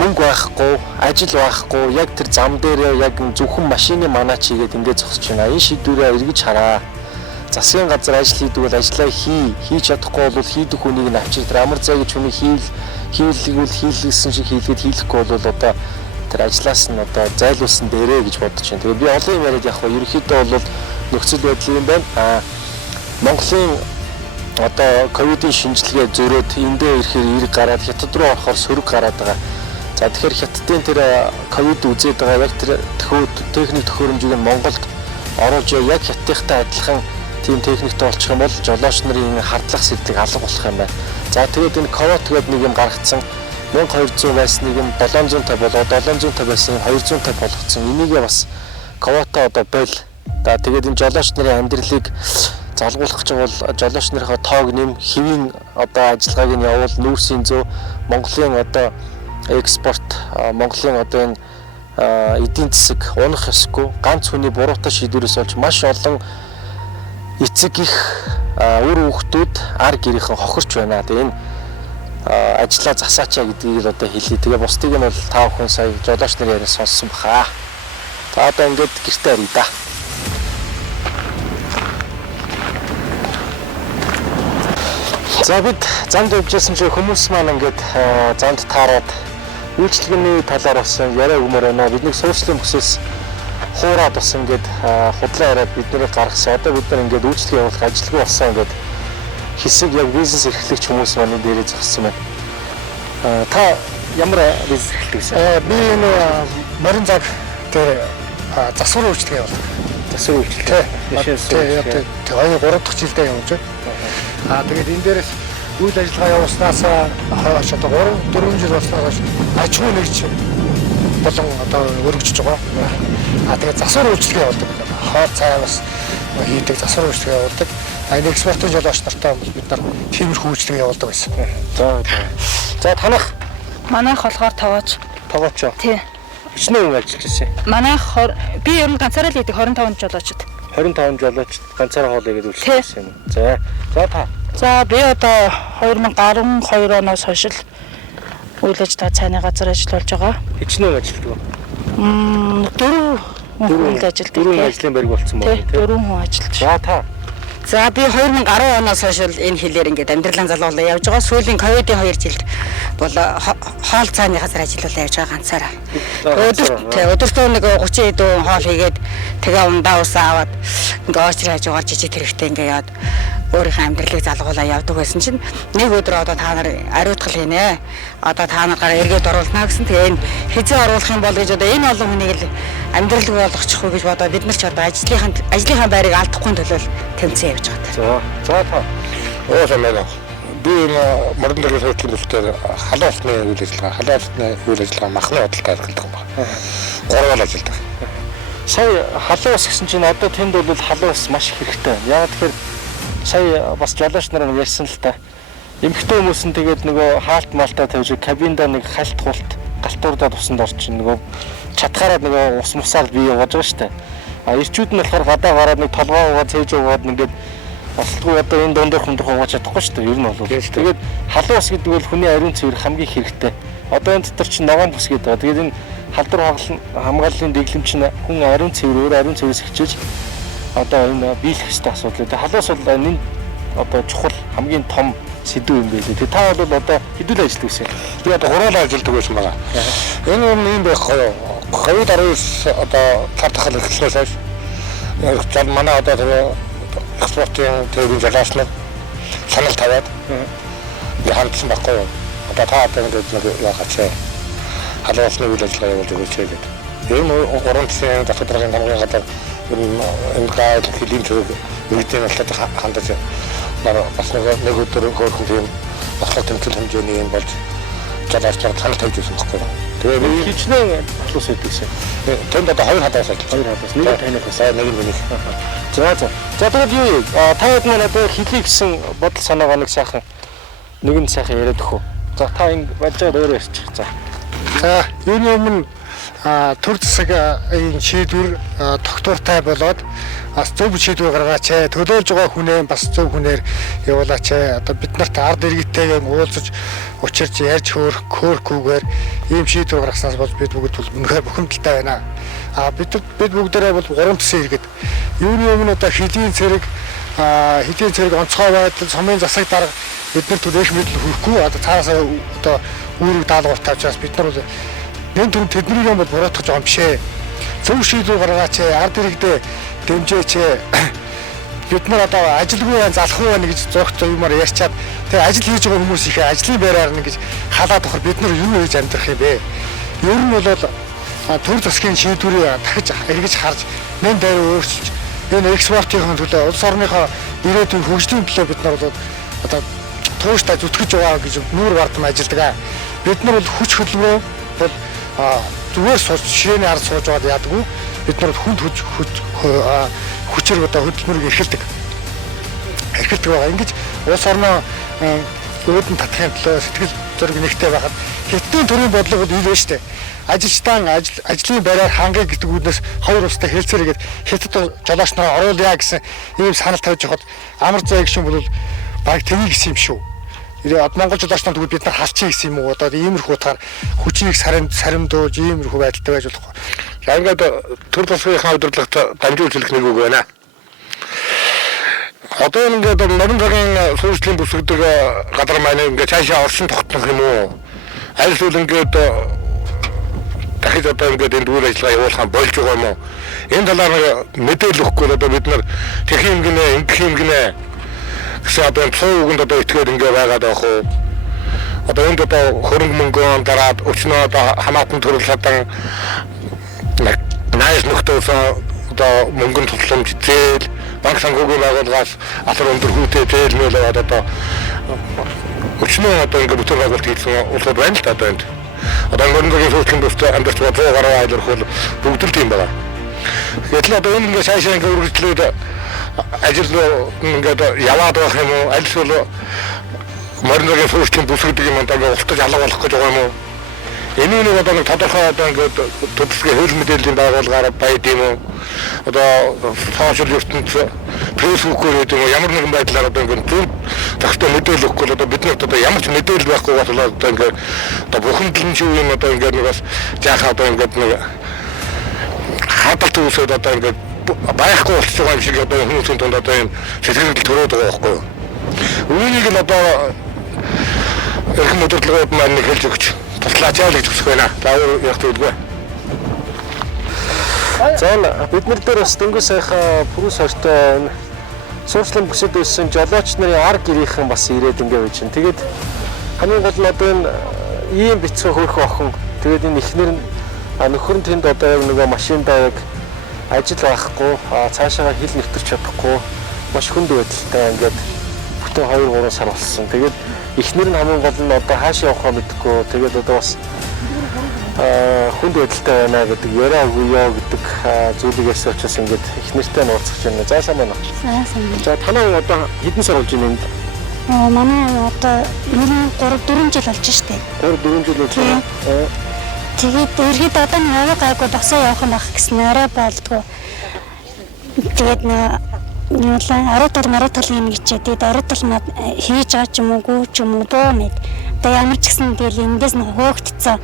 мөнгө байхгүй, ажил байхгүй, яг тэр зам дээрээ яг зөвхөн машины манаач хийгээд ингээд зогсож байна. Энэ шийдвэрээ эргэж хараа. Засгийн газар ажил хийдэг бол ажлаа хийж чадахгүй бол хийдэг хүнийг нь авчир тэр амар зай гэж хүний хийлгүүл хийлгэсэн шиг хийлгэхгүй бол одоо тэр ажлаас нь одоо зайлуулсан дээрээ гэж бодож байна. Тэгээ би олон юм яриад явах. Ерөнхийдөө бол нөхцөл байдал юм байна. Монголын одоо ковидын шинжилгээ зөрөөд эндээ ирэхээр эрг гараад хятад руу орохоор сөрөг гараад байгаа. За тэгэхээр хятадын тэр ковид үзээд байгаа яг тэр техник төхөөрөмжийг нь Монголд оруулж яг хятадтай адилхан тийм техниктэй болчих юм бол жолооч нарын хардлах сэтлэг алга болох юм байна. За тэгээд энэ ковид гэдэг нэг юм гаргацсан 1200 байсныг нь 750 болоод 750 байсныг 250 болгоцсон. Энийгээ бас ковидтой одоо бойл. За тэгээд энэ жолооч нарын амьдралыг залгуулах гэж бол жолооч нарын тоог нэм хэвийн одоо ажиллагааг нь явуул нүүрсийн зөө Монголын одоо экспорт Монголын одоо энэ эдийн засаг унах ёсгүй ганц хүний буруутай шийдвэрээс болж маш олон эцэг их үр хүүхдүүд ар гэрийнхэн хохирч байна. Тэгээ энэ ажлаа засаачаа гэдгийг л одоо хэлье. Тэгээ бусдыг нь бол та бүхэн сая жолооч нарын яриа сонссон баха. За одоо ингээд гэртээ харъя да. За бид замд явжсэн чинь хүмүүс маань ингээд замд таараад үйлчлэгээний талаар бас яриа өгмөр байна. Бидний суурьшлийн бүсээс хуураад бас ингээд худлаа яриад биднийг гаргасан. Одоо бид нар ингээд үйлчлэгээ явуулах ажилгүй болсон ингээд хэсэг яг бизнес эрхлэгч хүмүүс маань энэ дээрээ зогссон байна. Та ямар бизнес эрхлэгч? Би энэ морин зав дээр засвар үйлчлэгээ явуулдаг. Засвар үйлчлэгээ. Тэгээд 3 дахь жилдээ явж байна. Тэгээд энэ дээрээс үйл ажиллагаа явуулснаас хойш одоо 3-4 жил болсноор хойш аж ахуй нэгж болон одоо өргөжж байгаа. Тэгээд засвар үйлчлэгээ явуулдаг. Хоор цайвас хийдэг засвар үйлчлэгээ явуулдаг. Энэ экспортын жолооч нартай бид нар тиймэрхүү үйлчлэгээ явуулдаг байсан. За танах Манайх болохоор тоогооч. тоогооч. Тий. Хичнээн ажиллаж байсан. Манайх би ер нь ганцаараа л идэг 25 жолоочд. 25 жолооч ганцаараа хоол игээд үйлчлэсэн юм. За та. За би одоо 2012 оноос хойш л үйл ажиллагаа цааны газар ажиллаж байгаа. Хичнээн ажилладаг. Дөрөв хүн ажилладаг. Дөрөв ажлын байрг болсон байна. Дөрөв хүн ажиллаж. За та. За би 2010 оноос хойш энэ хэлээр ингээд амьдралаа залгуулаа явж байгаа. Сүүлийн ковидын 2 жилд бол хоол цааны газар ажиллуулаа явж байгаа ганцаараа. Өдөртөө нэг 30 хэдэн хоол хийгээд тэгээ ундаа ус аваад ингээд очроо хажуугаар жижиг хэрэгтэй ингээд яваад өөрийнхөө амьдралыг залгуулаа явдаг байсан чинь нэг өдөр одоо та нар ариутгал хийнэ. Одоо та нараар эргээд оруулнаа гэсэн. Тэгээ энэ хизээ оруулах юм бол гэж одоо энэ олон хүнийг л амьдралгүй болгочих уу гэж бодоод бид нар ч одоо ажлынхаа байрыг алдахгүй төлөөл тэмцээн явж байгаа. За та. Сайн. Би морин дөрвөл хөтлийн бүлгээр халуусны үйл ажиллагаа махны худалдаа эрхэлдэг юм байна. 3 жил ажилладаг. Сая халуус гэсэн чинь одоо тэнд бол халуус маш их хэрэгтэй. Яг тэгэхээр сая бас жолооч нар ярьсан л та. Эмэгтэй хүмүүс нь тэгээд нөгөө хаалт малтаа тавьж кабинда нэг хальт хулт галтуурдаа тусанд орчин нөгөө чатгаараа нөгөө ус мусаар бий явуулж байгаа шүү дээ. Ирчүүд нь болохоор гадаа гараад нэг толгоо угаа цээж угаад ингээд Болтгүй одоо энэ дундуур хүндх угааж чадахгүй шүү дээ. Ер нь бол. Тэгээд халуус гэдэг бол хүний ариун цэвэр хамгийн хэрэгтэй. Одоо энэ дотор чинь ногоон бүс гэдэг. Тэгээд энэ халдвар хамгааллын дэглэм чинь хүн ариун цэвэр өөр ариун цэврээс хичээж одоо энэ биелэх ёстой асуудал. Тэгээд халуус бол энэ одоо чухал хамгийн том сэдв юм байлээ. Тэгээд та бол одоо хэдүүл ажилладаг гэсэн. Би одоо 3 жил ажилладаг байсан байгаа. Энэ юм байхгүй юу? Ковид-19 одоо тав дахь эхлснээс хойш яг манай одоо тэгээ экспортын төвийн жолооч нар санал тавиад би хандсан байхгүй юу? Одоо та одоо нэг яагаач халуусны үйл ажиллагаа явуулж өгөөч гэдэг. Энэ 3 цагийн татварын хамгийн гадар энэ гал хэлийн зөв үеийналтад хандаж бас нэг өдөр хөөрхөн тийм бослог тэмцэл хэмжээний юм болж жолооч нар санал тавьж ирсэн байхгүй юу? Тэгээ би хичнээн халуус хийдэгсэн. Тэнд одоо 2 халуус ажиллаж байна. 2 халуус. Нэг таних байсан. Нэг нь миний. За тэгээд юу та хэд маань одоо хэлий гэсэн бодол санаагаа нэг сайхан нэг нь сайхан яриад өгөх үү. За та ингэ болж байгаа өөрөө ярьчих. За энэ өмнө төр засгийн шийдвэр тогтвортой болоод бас зөв шийдвэр гаргаач. Төлөөлж байгаа хүнээ бас зөв хүнээр явуулаач. Одоо бид нарт ард иргэдтэйгээ уулзаж учирч ярьж хөөрхгүйгээр ийм шийдвэр гаргаснаас бол бид бүгд үнэхээр бухимдалтай байна. Бид бүгдээрээ бол 3 төсөө иргэд. Юуны өмнө одоо хэдийн цэрэг онцгой байдал, сумын засаг дарга бид нар түлээх мэдл хүрхгүй. Одоо цаасаа одоо үүрэг даалгавар тавьчаас бид нар бол энэ түн тэднийг юм бол буруутгах юм биш ээ. Зөв шийдвэр гаргаач. Ард иргэдээ дэмжээч. Бид нар одоо ажилгүй залахгүй байна гэж зогт юмар ярьчаад тэгээ ажил хийж байгаа хүмүүс их ажлын байраар нь гэж халаад авахар бид нар юу хийж амьдрах юм бэ? Ер нь бол төр засгийн шийдвэрийг дахиж эргэж харж мэн дээр өөрчилж энэ экспортын төлөө улс орныхоо ирээдүйн хөгжлийн төлөө бид нар бол одоо тууштай зүтгэж байгаа гэж нүүр бардам ажилладаг. Бид нар бол хүч хөдөлмөр бол зүгээр ширээний ард сууж байгаад яадаггүй. Бид нар хүнд хүчээр одоо хөдөлмөрийг эрхэлдэг байгаа. Ингэж улс орноо өөдөн татахын төлөө сэтгэл зүрэг нэгтэй байхад хятадын төрийн бодлого бол ил шүү дээ. Ажилчдаа ажлын байраар хангай гэдэг үгнээс хоёр улстай хэлцээргээд хятад жолооч нараа оруулъя гэсэн ийм санал тавьж явахад амар зай гişүн бол баг тэнийг гэсэн юм шүү. Монгол жолооч нар тэгвэл бид нар халчих гэсэн юм уу? Одоо иймэрхүү утгаар хүчнийг саримдуулж иймэрхүү байдалтай байж болохгүй. За ингээд төр засгийнхаа удирдлагт дамжуулж хэлэх нэг үг байна. Одоо ингээд норон цагийн сүүжлийн бүсгдэг газар маань ингээд цаашаа оршин тогтнох юм уу? Аль эсвэл ингээд дахиж одоо ингээд энэ үйл ажиллагаа явуулах болж байгаа юм уу? Энэ талаар мэдээлэл өгөхгүй одоо бид нар техник юм гинэ, ингэх юм гинэ гэсэн одоо цоо үгэнд одоо итгээд ингээд байгаад байх уу? Одоо энд одоо хөрөнгө мөнгөнд дараад өчнөө одоо хамаатан төрөл хадан найз нөхдөс одоо мөнгөнд тусламж зээл банк санхүүгийн байгууллагаас асар өндөр хүүтэй зээл мэлээд одоо өчнөө одоо ингээд бүтэн байгуулалт хийсэн улсууд байна л да одоо энд. Одоо мөрөнгөгийн сүүлийн бүстэй амьдарч байгаа 100 гаруй айлрах бол бүгд л тийм байна. Тэгэхээр одоо энэ ингээд шаашаа ингээд үргэлжлээд ажил ингээд яваад байх юм уу? Аль эсвэл мөрөнгөгийн сүүлийн бүсгдэг юм одоо ингээд устж алга болох гэж байгаа юм уу? Энэ нэг одоо нэг тодорхой одоо ингээд төдөлсгийн хөл мэдээллийн байгууллагаар байд юм уу? Одоо сошиал ертөнцийн фэйсбүүкээр гэдэг юм ямар нэгэн байдлаар одоо ингээд зөв захтай мэдээлэл өгөхгүй одоо бид нарт одоо ямар ч мэдээлэл байхгүй бол одоо ингээд одоо бухимдлын шиг юм одоо ингээд нэг бас жаахан одоо ингээд нэг хадгалт үүсээд одоо ингээд байхгүй болчихж байгаа юм шиг одоо хүмүүсийн тунд одоо юм сэтгэл төрөөд байгаа байхгүй юу? Үүнийг л одоо эрхэм удирдлагууд маань нэг хэлж өгч туслаач гэж хүсэх байна. За яг төлөвлөгөө. За бид нар дээр бас дөнгөж сайхан пүрэс хортой суурьшлын бүсэд өссөн жолооч нарын ар гэрийнхэн бас ирээд ингээ байж байна. Тэгээд хамгийн гол нь одоо энэ ийм бицгээ хөрхөн охин тэгээд энэ эхнэр нь нөхөр нь тэнд одоо яг нөгөө машиндаа яг ажил байхгүй цаашаа хил нэвтэрч чадахгүй маш хүнд байдалтай ингээд бүтэн 2-3 сар болсон. Тэгээд эхнэр нь хамгийн гол нь одоо хаашаа явахаа мэдэхгүй. Тэгээд одоо бас хүнд байдалтай байна гэдэг яриаггүй яа гэдэг зүйлээс учраас ингээд эхнэртэй уулзах гэж байна. За сайн байна. За танаа одоо хэдэн сар болж байна энд? Манай одоо 3-4 жил болж штэ. 3-4 жил болж байна. Тэгээд ерхэд одоо нэг аваа гайгүй босоо явах юм ах гэсэн арай болдгоо. Тэгээд аруу тал юм гिचээ. Тэгээд аруу тал над хийж байгаа ч юм уу ч юм уу боо мэд. Одоо ямар ч гэсэн тэгэл эндээс нь хөөгдцөө.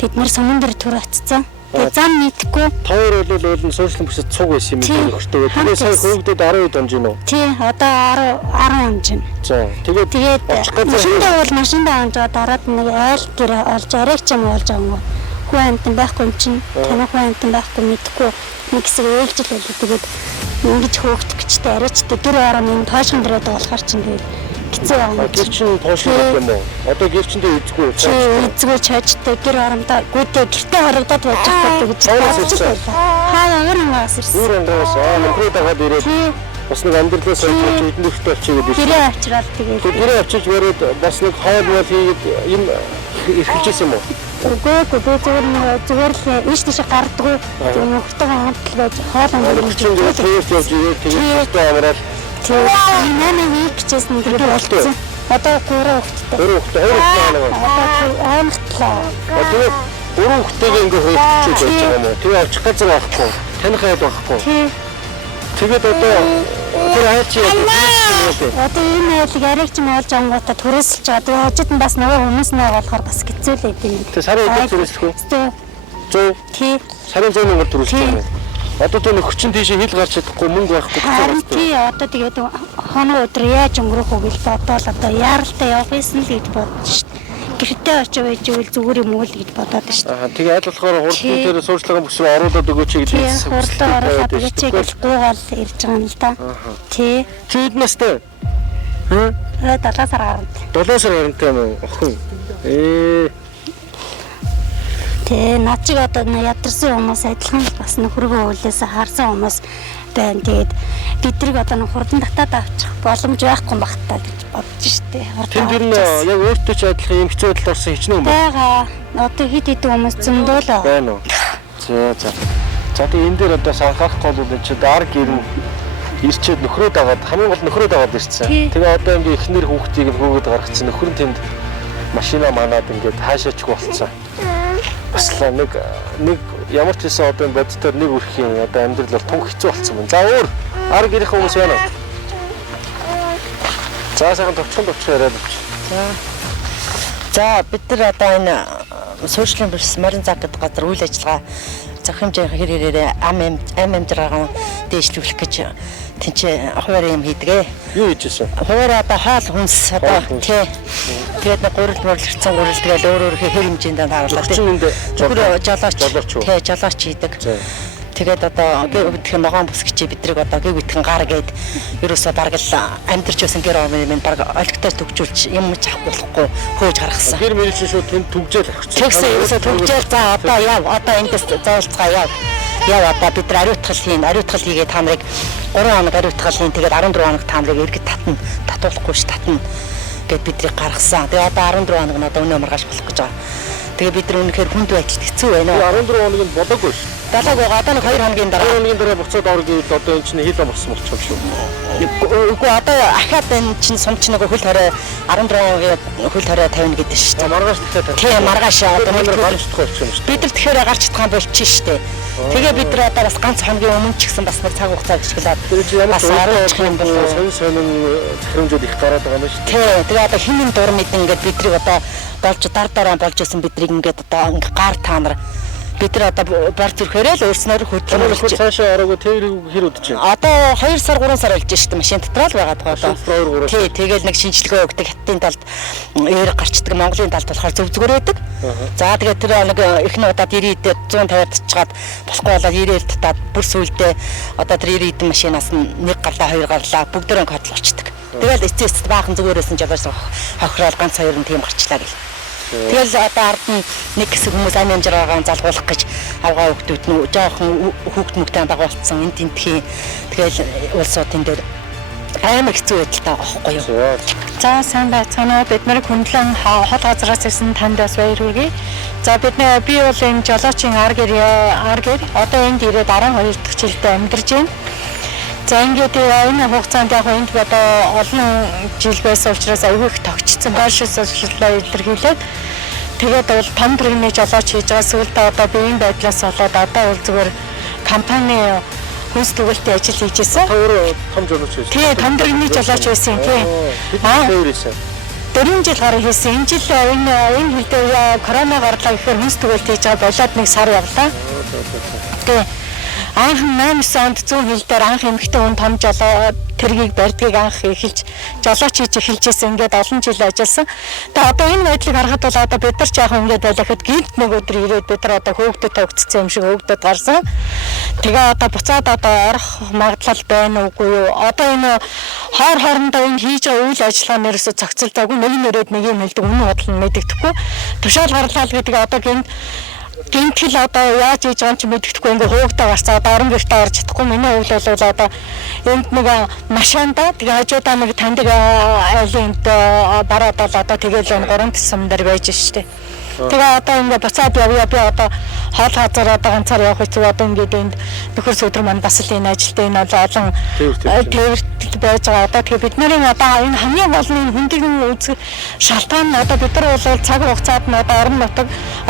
Бид нэр сумын дээр түр атцсан. Тэгээд зам нийтгүй. Тоор бол сошиал бүсэд цуг байсан юм нөхөртөө. Тэгээд сая хөөгдөд 10 он жин үү? Тий, одоо 10 он жин. За тэгээд машиндаа амжаа дараад нэг айл гэр олж арайч юм олж байгаа юм уу? Хүн амтан байхгүй юм чинь. Танай хүн амтан байхгүй мэдхгүй. Нэг хэсэг ээлжил болоо тэгээд ингэж хөөгдөх гэжтэй арайчтай гэр ороо минь тоошхон дөрөөд болохоор чинь тэгээд хэцүү байна. Гэр чинь тоошхон юм уу? Одоо гэр чинь дээ эзгүй. Эзгүй чажтай гэр оромдоо гүтээ гэртээ хорогдоод байж байгаа гэж байна. Хаа ямар ирсэн? Үүрээс нөхрөө дагаад ирээд бас нэг амьдралаас олж эдэн дэвштэй очие гэдэг. Гэрээ авчраад тэгээд. Гэрээ авчиж өрөөд бас нэг хоол мол хийгээд юм эрхэлжсэн юм уу? Зүгээр л ийш тийш гардаггүй. Тэгээд нөхөртөө хамтал байж хоол амжилт хийж явж тэгээд амраад манай нэг чийсэн гэдэг болчихсон. Одоо 3 хүүхэдтэй. 3 хүүхэдтэй. Аймагтлаа. Тэгээд 3 хүүхдтэйгээ ингээ хөөцөж байж байгаа юм уу? Тэгээ очих газар байхгүй. Таних айл байхгүй. Тэгээд одоо тэр айл чи Одоо энэ айлыг арайч юм олж ангуудаа түрээсэлж байгаа. Тэгээ хожид нь бас нөгөө хүмүүс нөө болохоор бас хэцүүлээд юм. Тэгээ сарын өдөр түрээслэх үү? 100. Тий. Сарын 100 мянгаар түрээслэх юм. Одоо тэр нөхчин тийш хил гарч чадахгүй мөнгө байхгүй. Харин тий одоо тэгээд хоног өдөр яаж өнгөрөх үг л бодоод одоо яаралтай явах юм л гэж бодож шít. Гэртээ очиж байж ивэл зүгээр юм уу л гэж бодоод шít. Тэгээ аль болохоор хурдан дээр суурьшлагын бүсрээ оруулаад өгөөч гэж хэлсэн. Хурдан оруулаад өгөөч гэж гуйгаал ирж байгаа юм л да. Тий. Чид настай. 7 сар гарант. 7 сар гарантай юм уу? Охин. Тэ над чиг одоо ядарсан хүмүүс адилхан бас нөхрөгөө уулээс харсан хүмүүс байна. Тэгээд бидрийг одоо хурдан татаад авчих боломж байхгүй багтаа гэж бодож штэ. Тэнд ер нь яг өөртөө ч адилхан юм хэцүү байдалд орсон хичнээн юм байна. Бага. Одоо хэд хэдэн хүмүүс зөндөө л байна уу? За. За тэгээ энэ дээр одоо санхаарахгүй бол энэ чи дар гэрн ирчээд нөхрөө дагаад хамгийн гол нөхрөө дагаад ирсэн. Тэгээ одоо ингээ эхнэр хүүхдийг хөөгд гаргацсан нөхөр нь тэнд машина манаад ингээд хаашаачих болцсон. Бас л нэг ямар ч хэсэн одоо боддоор нэг өрхийн одоо амьдрал бол тун хэцүү болцсон байна. За өөр ар гэрийн хүмүүс байна уу? За сайхан товчхон яриад авч. За бид нар одоо энэ сошиал бирс морин заг гэдэг газар үйл ажиллагаа зохимжийн хэрээрээ ам амжираагаа дээшлүүлэх гэж тэнцээ хуваарь юм хийдгээ. Юу хийжсэн? Хуваарь одоо хаал хүнс одоо тий. Тэгээд нэг гурил мөрлөгцөн гурил тэгэл өөр хэр хэмжээнд харуулдаг. Зөвхөн жолооч. Тий, жолооч хийдэг. Тэгээд одоо гэр бүтгэн ногоон бүсгчээ бидрийг одоо гэр бүтгэн гар гээд ерөөсөө бараг л амьдарч байсан гэр орны бараг олигтой төгжүүлж юм ч авахгүй хөөж гаргасан. Гэр мэрэгч шууд тэнд түгжээл авчихсан. Тэгсэн ерөөсөө түгжээл за одоо яв одоо эндээс зоолцгаа яв. Яв одоо бид нар ариутгал хийгээд та нарыг 3 хоног ариутгал хийн тэгээд 14 хоног та нарыг эргэж татуулахгүй ш татна гэд бидрийг гаргасан. Тэгээд одоо 14 хоног нь одоо өнөө маргааш болох гэж байгаа. Тэгээ бид нар үнэхээр хүнд байдалд хэцүү байна. 14 хоног нь болоогүй ш. Далайг одоо нэг 2 хоногийн дараа. 2 хоногийн дараа буцаад оргийд одоо энэ чинь хил болсон болчих юм шүү. Үгүй одоо ахаад энэ чинь сумч нэг хөл хорой 14 хөл хорой тавина гэдэг шүү дээ. Маргааш дахиад. Тийм маргааш одоо нэг гарч чадах болчих юм шүү. Бид нар тэгэхээр гарч чадах юм болчих шүү дээ. Тэгээ бид нар одоо бас ганц хоногийн өмнө ч гэсэн бас нэг цаг хугацаа гიშгэлээд тэр чинь ямар ч юм бол сонин захирамжууд их гараад байгаа юм шүү. Тийм тэгээ одоо хинэн дур мэдэн ингээд бидрийг одоо болж дараа болж исэн бидрийг ингээд одоо ингээ гар таанар бид нар одоо борц ирэхээрээ л өөрснөөр хөдөлгөөн цаашаа ороогүй тэрийг хэр удаж байна? Одоо 2 сар 3 сар болж шүү дээ машин дотроо л байгаад байгаа одоо. Тий, тэгэл нэг шинжилгээ өгдөг хаттын талд ээр гарчдаг Монголын талд болохоор зөв зүгээр байдаг. За тэгээд тэр нэг эхний удаад 90-д 150-д чаад болохгүй болоод 90-д татаад бүр сүулдэ одоо тэр 90-д машинаас нэг гарлаа 2 гарлаа бүгдээрээ котлол болчдөг. Тэгэл эцэст баахан зүгээрээс нь жолооч хохирол ганц хоёр нь тийм гарчлаа гэл. Тэгэл одоо ард нь нэг хэсэг хүмүүс амжираагаа залгуулах гэж авгаа хүүхдүүд нь жоохон хүүхд мөгтэй дагуулсан энэ тентхийн тэгэл улсуудын дээр амар хэцүү байдалтай байгаа байхгүй юу. За сайн байцгаана уу. Бид нарыг хөндлөн хол газраас ирсэн танд бас баяр хүргэе. За би бол энэ жолоочийн ар гэр одоо энд ирээд 12 дахь жилдээ амьдарч байна. За ингээд энэ хугацаанд яг энд одоо олон жил байсан учраас аюул их тогтцсон байшин соёлоо илэрхийлээд тэгээд бол том төрний жолооч хийж байгаа сүлдээ одоо биеийн байдлаас болоод одоо бол зүгээр компани хүнс төгөлтэй ажил хийжсэн. Өөрөө том жолооч байсан. Тий, том төрний жолооч байсан тий. Өөрөөсөө 4 жил гараа хийсэн. Энэ жил энэ хилдээ корона гарлаа гэхээр хүнс төгөлт хийж байгаа болоод нэг сар явлаа. Тий. Анх 8-9 онд 100 хил дээр анх эмэгтэй хүн том жолоо тэргийг барьдгийг анх эхэлж жолооч хийж эхэлжсэн ингээд олон жил ажилласан. Тэгээ одоо энэ байдлыг харахад бол одоо бид нар ч яг ингээд байлахад гинт нэг өдөр ирээд бид нар одоо хөөгдөд тогтцсон юм шиг хөөгдөд гарсан. Тэгээ одоо буцаад одоо орох магадлал байна уугүй юу? Одоо энэ хоорондоо энэ хийж байгаа үйл ажиллагаа нэрсээ зохицолтойг нэг нэрээд нэг юм хэлдэг үнэн бодол нь мэддэхгүй. Тушаал гарлаа л гэдэг одоо гинтгэл одоо яаж хийж байгаа юм чи мэддэхгүй ингээ хөөгдөө гарцаа одоо орон гэртээ орж чадахгүй миний хувьд бол одоо энд нэг машинда тэгээ хажуудаа нэг таньдаг айлын бараад бол одоо тэгээл 3 тусам дээр байж штэ. Тэгээ одоо ингээ буцаад явъя би одоо хоол хазар одоо ганцаар явах хэвчээ одоо ингээд энд нөхөр өдөр маань бас л энэ ажилдаа энэ бол олон тээвэрт үйлдэл байж байгаа. Одоо тэгээ бид нарын одоо энэ хамгийн гол нь хүндийн үзэх шалтгаан нь одоо бид нар бол цаг хугацаанд нь одоо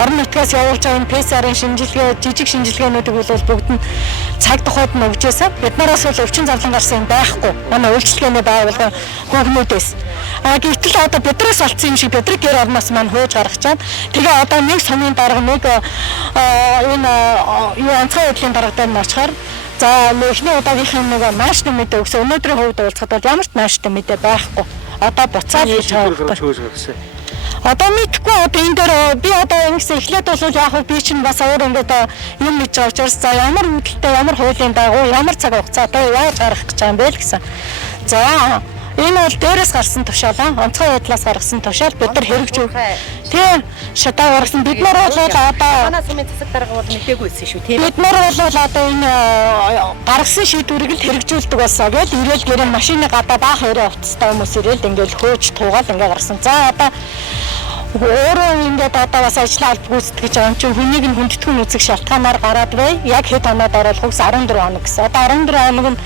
орон нутгаас явуулж байгаа энэ PCR-ын шинжилгээ, жижиг шинжилгээнүүдийг бол бүгд нь цаг тухайд нь өгчээсэн. Бид нараас бол өвчин зарлан гарсан юм байхгүй. Манай үйлчлэгээний байгууллагын гүнхнүүдээс. Гэвтэл одоо биднээс алдсан юм шиг бидний гэр орноос маань хөөж гаргаж чад. Тэгээ одоо нэг сумын дарга нэг энэ юу онцгой байдлын даргатай нь очихоор за эхний удаагийнх нь нэг наашны мэдээ өгсөн. Өнөөдрийн хувьд уулзахад бол ямар ч наашны мэдээ байхгүй. Одоо буцаад хийж байгаа. Одоо мэдхгүй одоо энэ дээр би одоо ингэсэн эхлээд бол яг би чинь бас өөр ингээд юм хийж байгаа учраас за ямар мэдлэлтэй ямар хуулийн дагуу ямар цаг хугацаатай яаж гаргах гэж байгаа юм бэ л гэсэн. За энэ бол дээрээс гарсан тушаалаа, онцгой байдлаас гаргасан тушаал бид нар хэрэгжүүлэх. Тийм шатаа гаргасан. Бид нар бол одоо манай сумын засаг дарга бол мэдээгүй байсан шүү тийм. Бид нар бол одоо энэ гаргасан шийдвэрийг л хэрэгжүүлдэг болсоо гэж ирээл гэрэн машины гадаа баах өрөө утастай хүмүүс ирээл ингээд хөөж туугаал ингээд гарсан. За одоо өөрөө ингээд одоо бас ажлаа аль гүйцэтгэж байгаа юм чинь хүнийг нь хүндэтгэн үзэх шалтгаанаар гараад бай. Яг хэд хоноод оруулахгүйс 14 хоног гэсэн. Одоо 14 хоног нь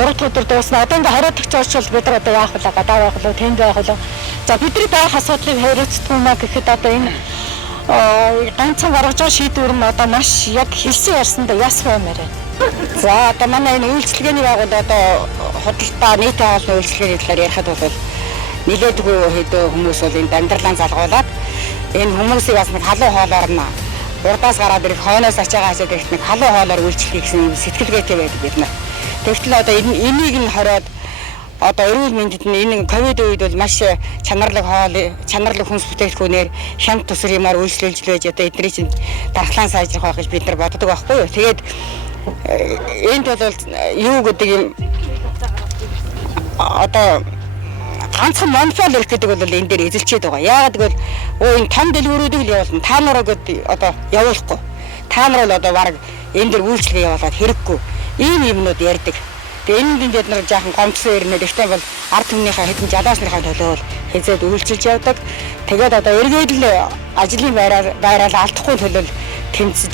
3 дахь өдөр дуусна. Одоо ингээд хариуцлагч очвол бид нар одоо яах вэ? Гадаа байх уу? Тэнд байх уу? За бидний байх асуудлыг хариуцдаг юм аа гэхэд одоо энэ ганцхан гаргаж байгаа шийдвэр нь одоо маш яг хэлсэн ярьсандаа яс баймаар байна. За одоо манай энэ үйлчлэгээний байгууллага одоо худалдаа нийтийн хаалны үйлчлэгээний талаар ярихад бол нилээдгүй хэдэн хүмүүс бол энэ дамжирлан залгуулад энэ хүмүүсийг бас нэг халуун хоолоор нь урдаас гараад ирэх хойноос ачаагаа хасаад ирэх нэг халуун хоолоор үйлчлэх гэсэн сэтгэлгээтэй байдаг бид нар. Тэгвэл одоо энийг нь хороод одоо эрүүл мэндэд нь энэ ковид үед бол маш чанарлаг хүнс бүтээгдэхүүнээр хямд тусар юмар үйлчлүүлж байж одоо эдний чинь дархлаан сайжрах байх гэж бид нар боддог байхгүй юу. Тэгээд энд бол юу гэдэг юм одоо ганцхан монопол ирэх гэдэг бол энэ дээр эзэлчээд байгаа. Яагаад гэвэл энэ том дэлгүүрүүдийг л явуулна. Та нараа гэдэг одоо явуулахгүй. Та нар бол одоо баг энэ дээр үйлчлэгээ явуулаад хэрэггүй. Ийм юмнууд ярьдаг. Тэгээ энэ бид нар жаахан гомдсон ирнэ. Гэхдээ бол ард түмнийхээ хэдэн жалаасныхаа төлөө бол хэзээд үйлчилж явдаг. Тэгээд одоо эргээд л ажлын байраа алдахгүй төлөө тэмцэж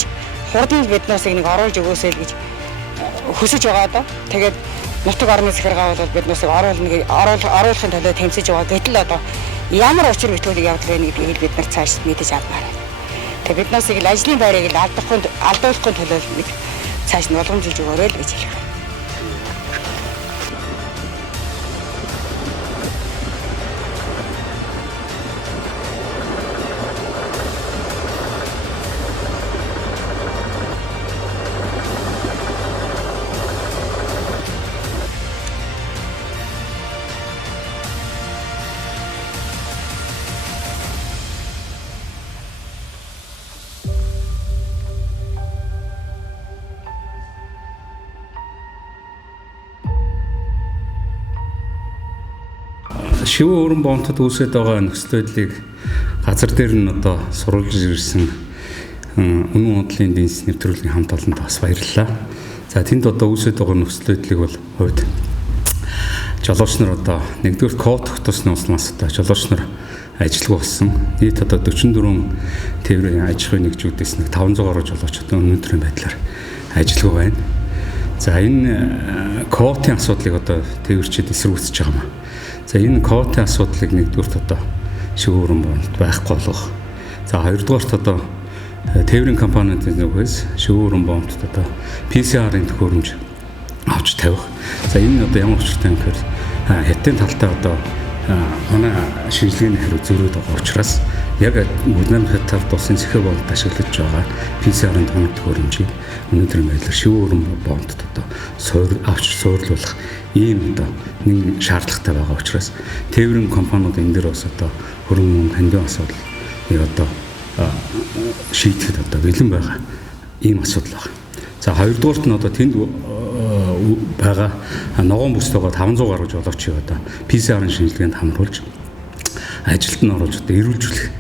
хурдан биднээс нэг оруулж өгөөсэй л гэж хүсэж байгаа даа. Тэгээд нутаг орны захиргаа бол биднээс оруулахын төлөө тэмцэж байгаа. Гэтэл одоо ямар учир бүтүүлэг явдал вэ гэдгийг бид нар цааш мэдэж авмаар байна. Тэгээд биднээс л ажлын байрыг л алдуулахгүй төлөө нэг цааш нь болгоомжилж өгөөрэй л гэж хэлэх. Шивүү өрн бомтод үүсэж байгаа нөхцөл байдлыг газар дээр нь одоо сурвалж ирсэн үнэн худлын эдийн засгийн нэвтрүүлгийн хамт олонд бас баярлалаа. За тэнд одоо үүсэж байгаа нөхцөл байдлыг бол хувьд жолооч нар одоо нэгдүгээр код тогтоосны улмаас одоо жолооч нар ажилгүй болсон. Нийт одоо 44 тээврийн аж ахуйн нэгжүүдээс нэг 500 гаруй жолооч одоо өнөөдрийн байдлаар ажилгүй байна. За энэ квотын асуудлыг одоо тээвэрчид эсэргүүцэж байгаа юм. За энэ квотын асуудлыг нэгдүгürt одоо шивүү өрн бомт байхгүй болгох. За хоёрдугаарт одоо тээврийн компаниудын зүгээс шивүү өрн бомтод одоо PCR-ын төхөөрөмж авч тавих. За энэ одоо ямар учиртай юм гэхээр хятадын талтай одоо манай шинжилгээний хариу зөрөөд байгаа учраас яг Буднам хятад улсын цэхэг болд ашиглаж байгаа PCR-ын төхөөрөмжийг өнөөдрийн байдлаар шивүү өрн бомтод одоо авч суурлуулах ийм одоо нэг шаардлагатай байгаа учраас тээврийн компаниуд энэ дээр бас одоо хөрөнгө хандив асуудал одоо шийдэхэд одоо бэлэн байгаа ийм асуудал байна. За хоёрдугаарт нь одоо тэнд байгаа ногоон бүстэйгээ 500 гаруй жолоочийг одоо PCR-ын шинжилгээнд хамруулж ажилд нь оруулж одоо эрүүлжүүлэх.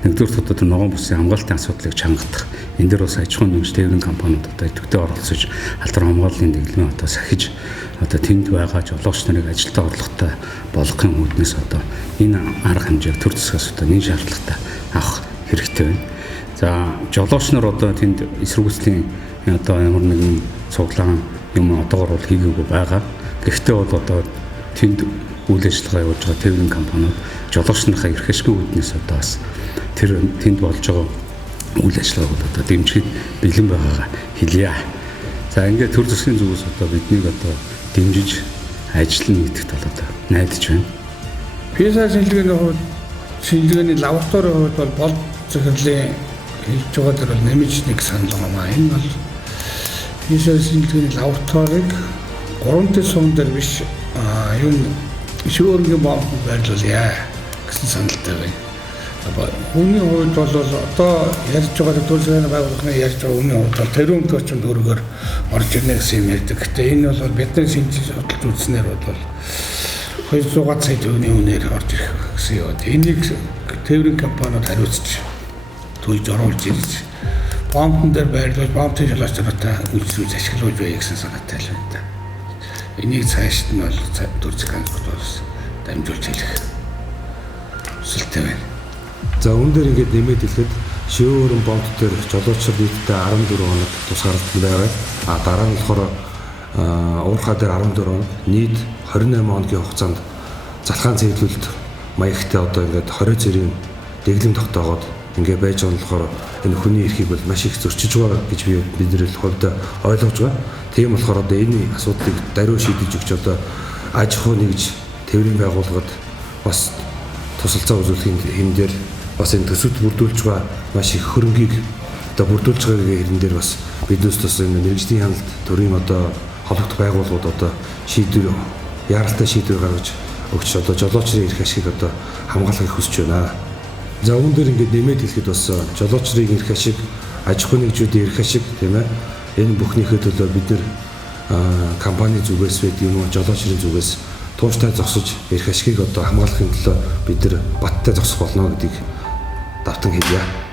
Нэгдүгээр одоо ногоон бүсийн хамгаалтын асуудлыг чангадах. Энэ дээр бас аж ахуйн нэмж тээврийн компаниуд одоо идэвхтэй оролцож алдар хамгааллын дэглэмээ одоо сахиж одоо тэнд байгаа жолооч нарыг ажилдаа орлоготой болгохын үүднээс одоо энэ арга хэмжээг төр засгаас одоо нэг шаардлагатай авах хэрэгтэй байна. За жолооч нар одоо тэнд эсэргүүцлийн одоо ямар нэгэн цуглаан юм одоогор бол хийгээгүй байгаа. Гэхдээ бол одоо тэнд үйл ажиллагаа явуулж байгаа тээврийн компаниуд жолооч нарынхаа эрх ашигын үүднээс одоо бас тэр тэнд болж байгаа үйл ажиллагааг одоо дэмжихэд бэлэн байгаагаа хэлье. За ингээд төр засгийн зүгээс одоо биднийг одоо дэмжиж ажил нэгтгэх тал одоо найдаж байна. PISA шинжилгээний хувьд шинжилгээний лабораторийн хувьд бол бол захирлын хийж байгаа дээр бол нэмж нэг санал байна. Энэ бол PISA шинжилгээний лабораторийг 3 сон дээр биш юу шүүргийн бомб байрлуулъя гэсэн саналтай байна. Хүний хувьд бол одоо ярьж байгаа төлөвлөгөөний байгууллагын ярьж байгаа хүний хувьд бол тэрүүн төрчмөд өргөөр орж ирнэ гэсэн юм ярьдаг. Гэхдээ энэ бол бидний шинжилж судалж үзснээр бол 200 сая төгрөгийн үнээр орж ирэх гэсэн юм. Энийг тээврийн компаниуд хариуцж төлж оруулж ирж бомбон дээр байрлуулж бомбын жолооч нартай үйлчлүүлж ашиглаж байя гэсэн санаатай л байна. Энийг цаашд нь бол төр засгийн хамтлагаас дамжуулж хэлэх хүсэлтэй байна. За үүн дээр ингээд нэмээд хэлэхэд шивүүрэн бомб дээр жолоочор нийтдээ 14 хоног тусгаарлалт байгаа. Дараа нь болохоор уурхай дээр 14 хоног, нийт 28 хоногийн хугацаанд залхаан цэглүүлэлт маягтай одоо ингээд 20 цэрийн дэглэм тогтоогоод ингээд байж байгаа нь болохоор энэ хүний эрхийг бол маш их зөрчиж байгаа гэж бид нэр хувьд ойлгож байгаа. Тийм болохоор одоо энэ асуудлыг даруй шийдэж өгч одоо аж ахуй нэгж тээврийн байгууллагад бас тусалцаа үзүүлэхийн хэм дээр бас энэ төсөвт бүрдүүлж байгаа маш их хөрөнгийг одоо бүрдүүлж байгаагийн хэрэн дээр бас биднээс бас энэ мэргэжлийн хяналт төрийн одоо холбогдох байгууллагууд одоо шийдвэр яралтай шийдвэр гаргаж өгч одоо жолоочрын эрх ашиг одоо хамгаалахыг хүсэж байна. За үүн дээр ингээд нэмээд хэлэхэд бас жолоочрын эрх ашиг, аж ахуй нэгжүүдийн эрх ашиг тийм ээ энэ бүхнийхээ төлөө бид нэр компани зүгээс байд юм уу жолоочрын зүгээс тууштай зогсож эрх ашигыг одоо хамгаалахын төлөө бид нар баттай зогсох болно гэдгийг давтан хэлье.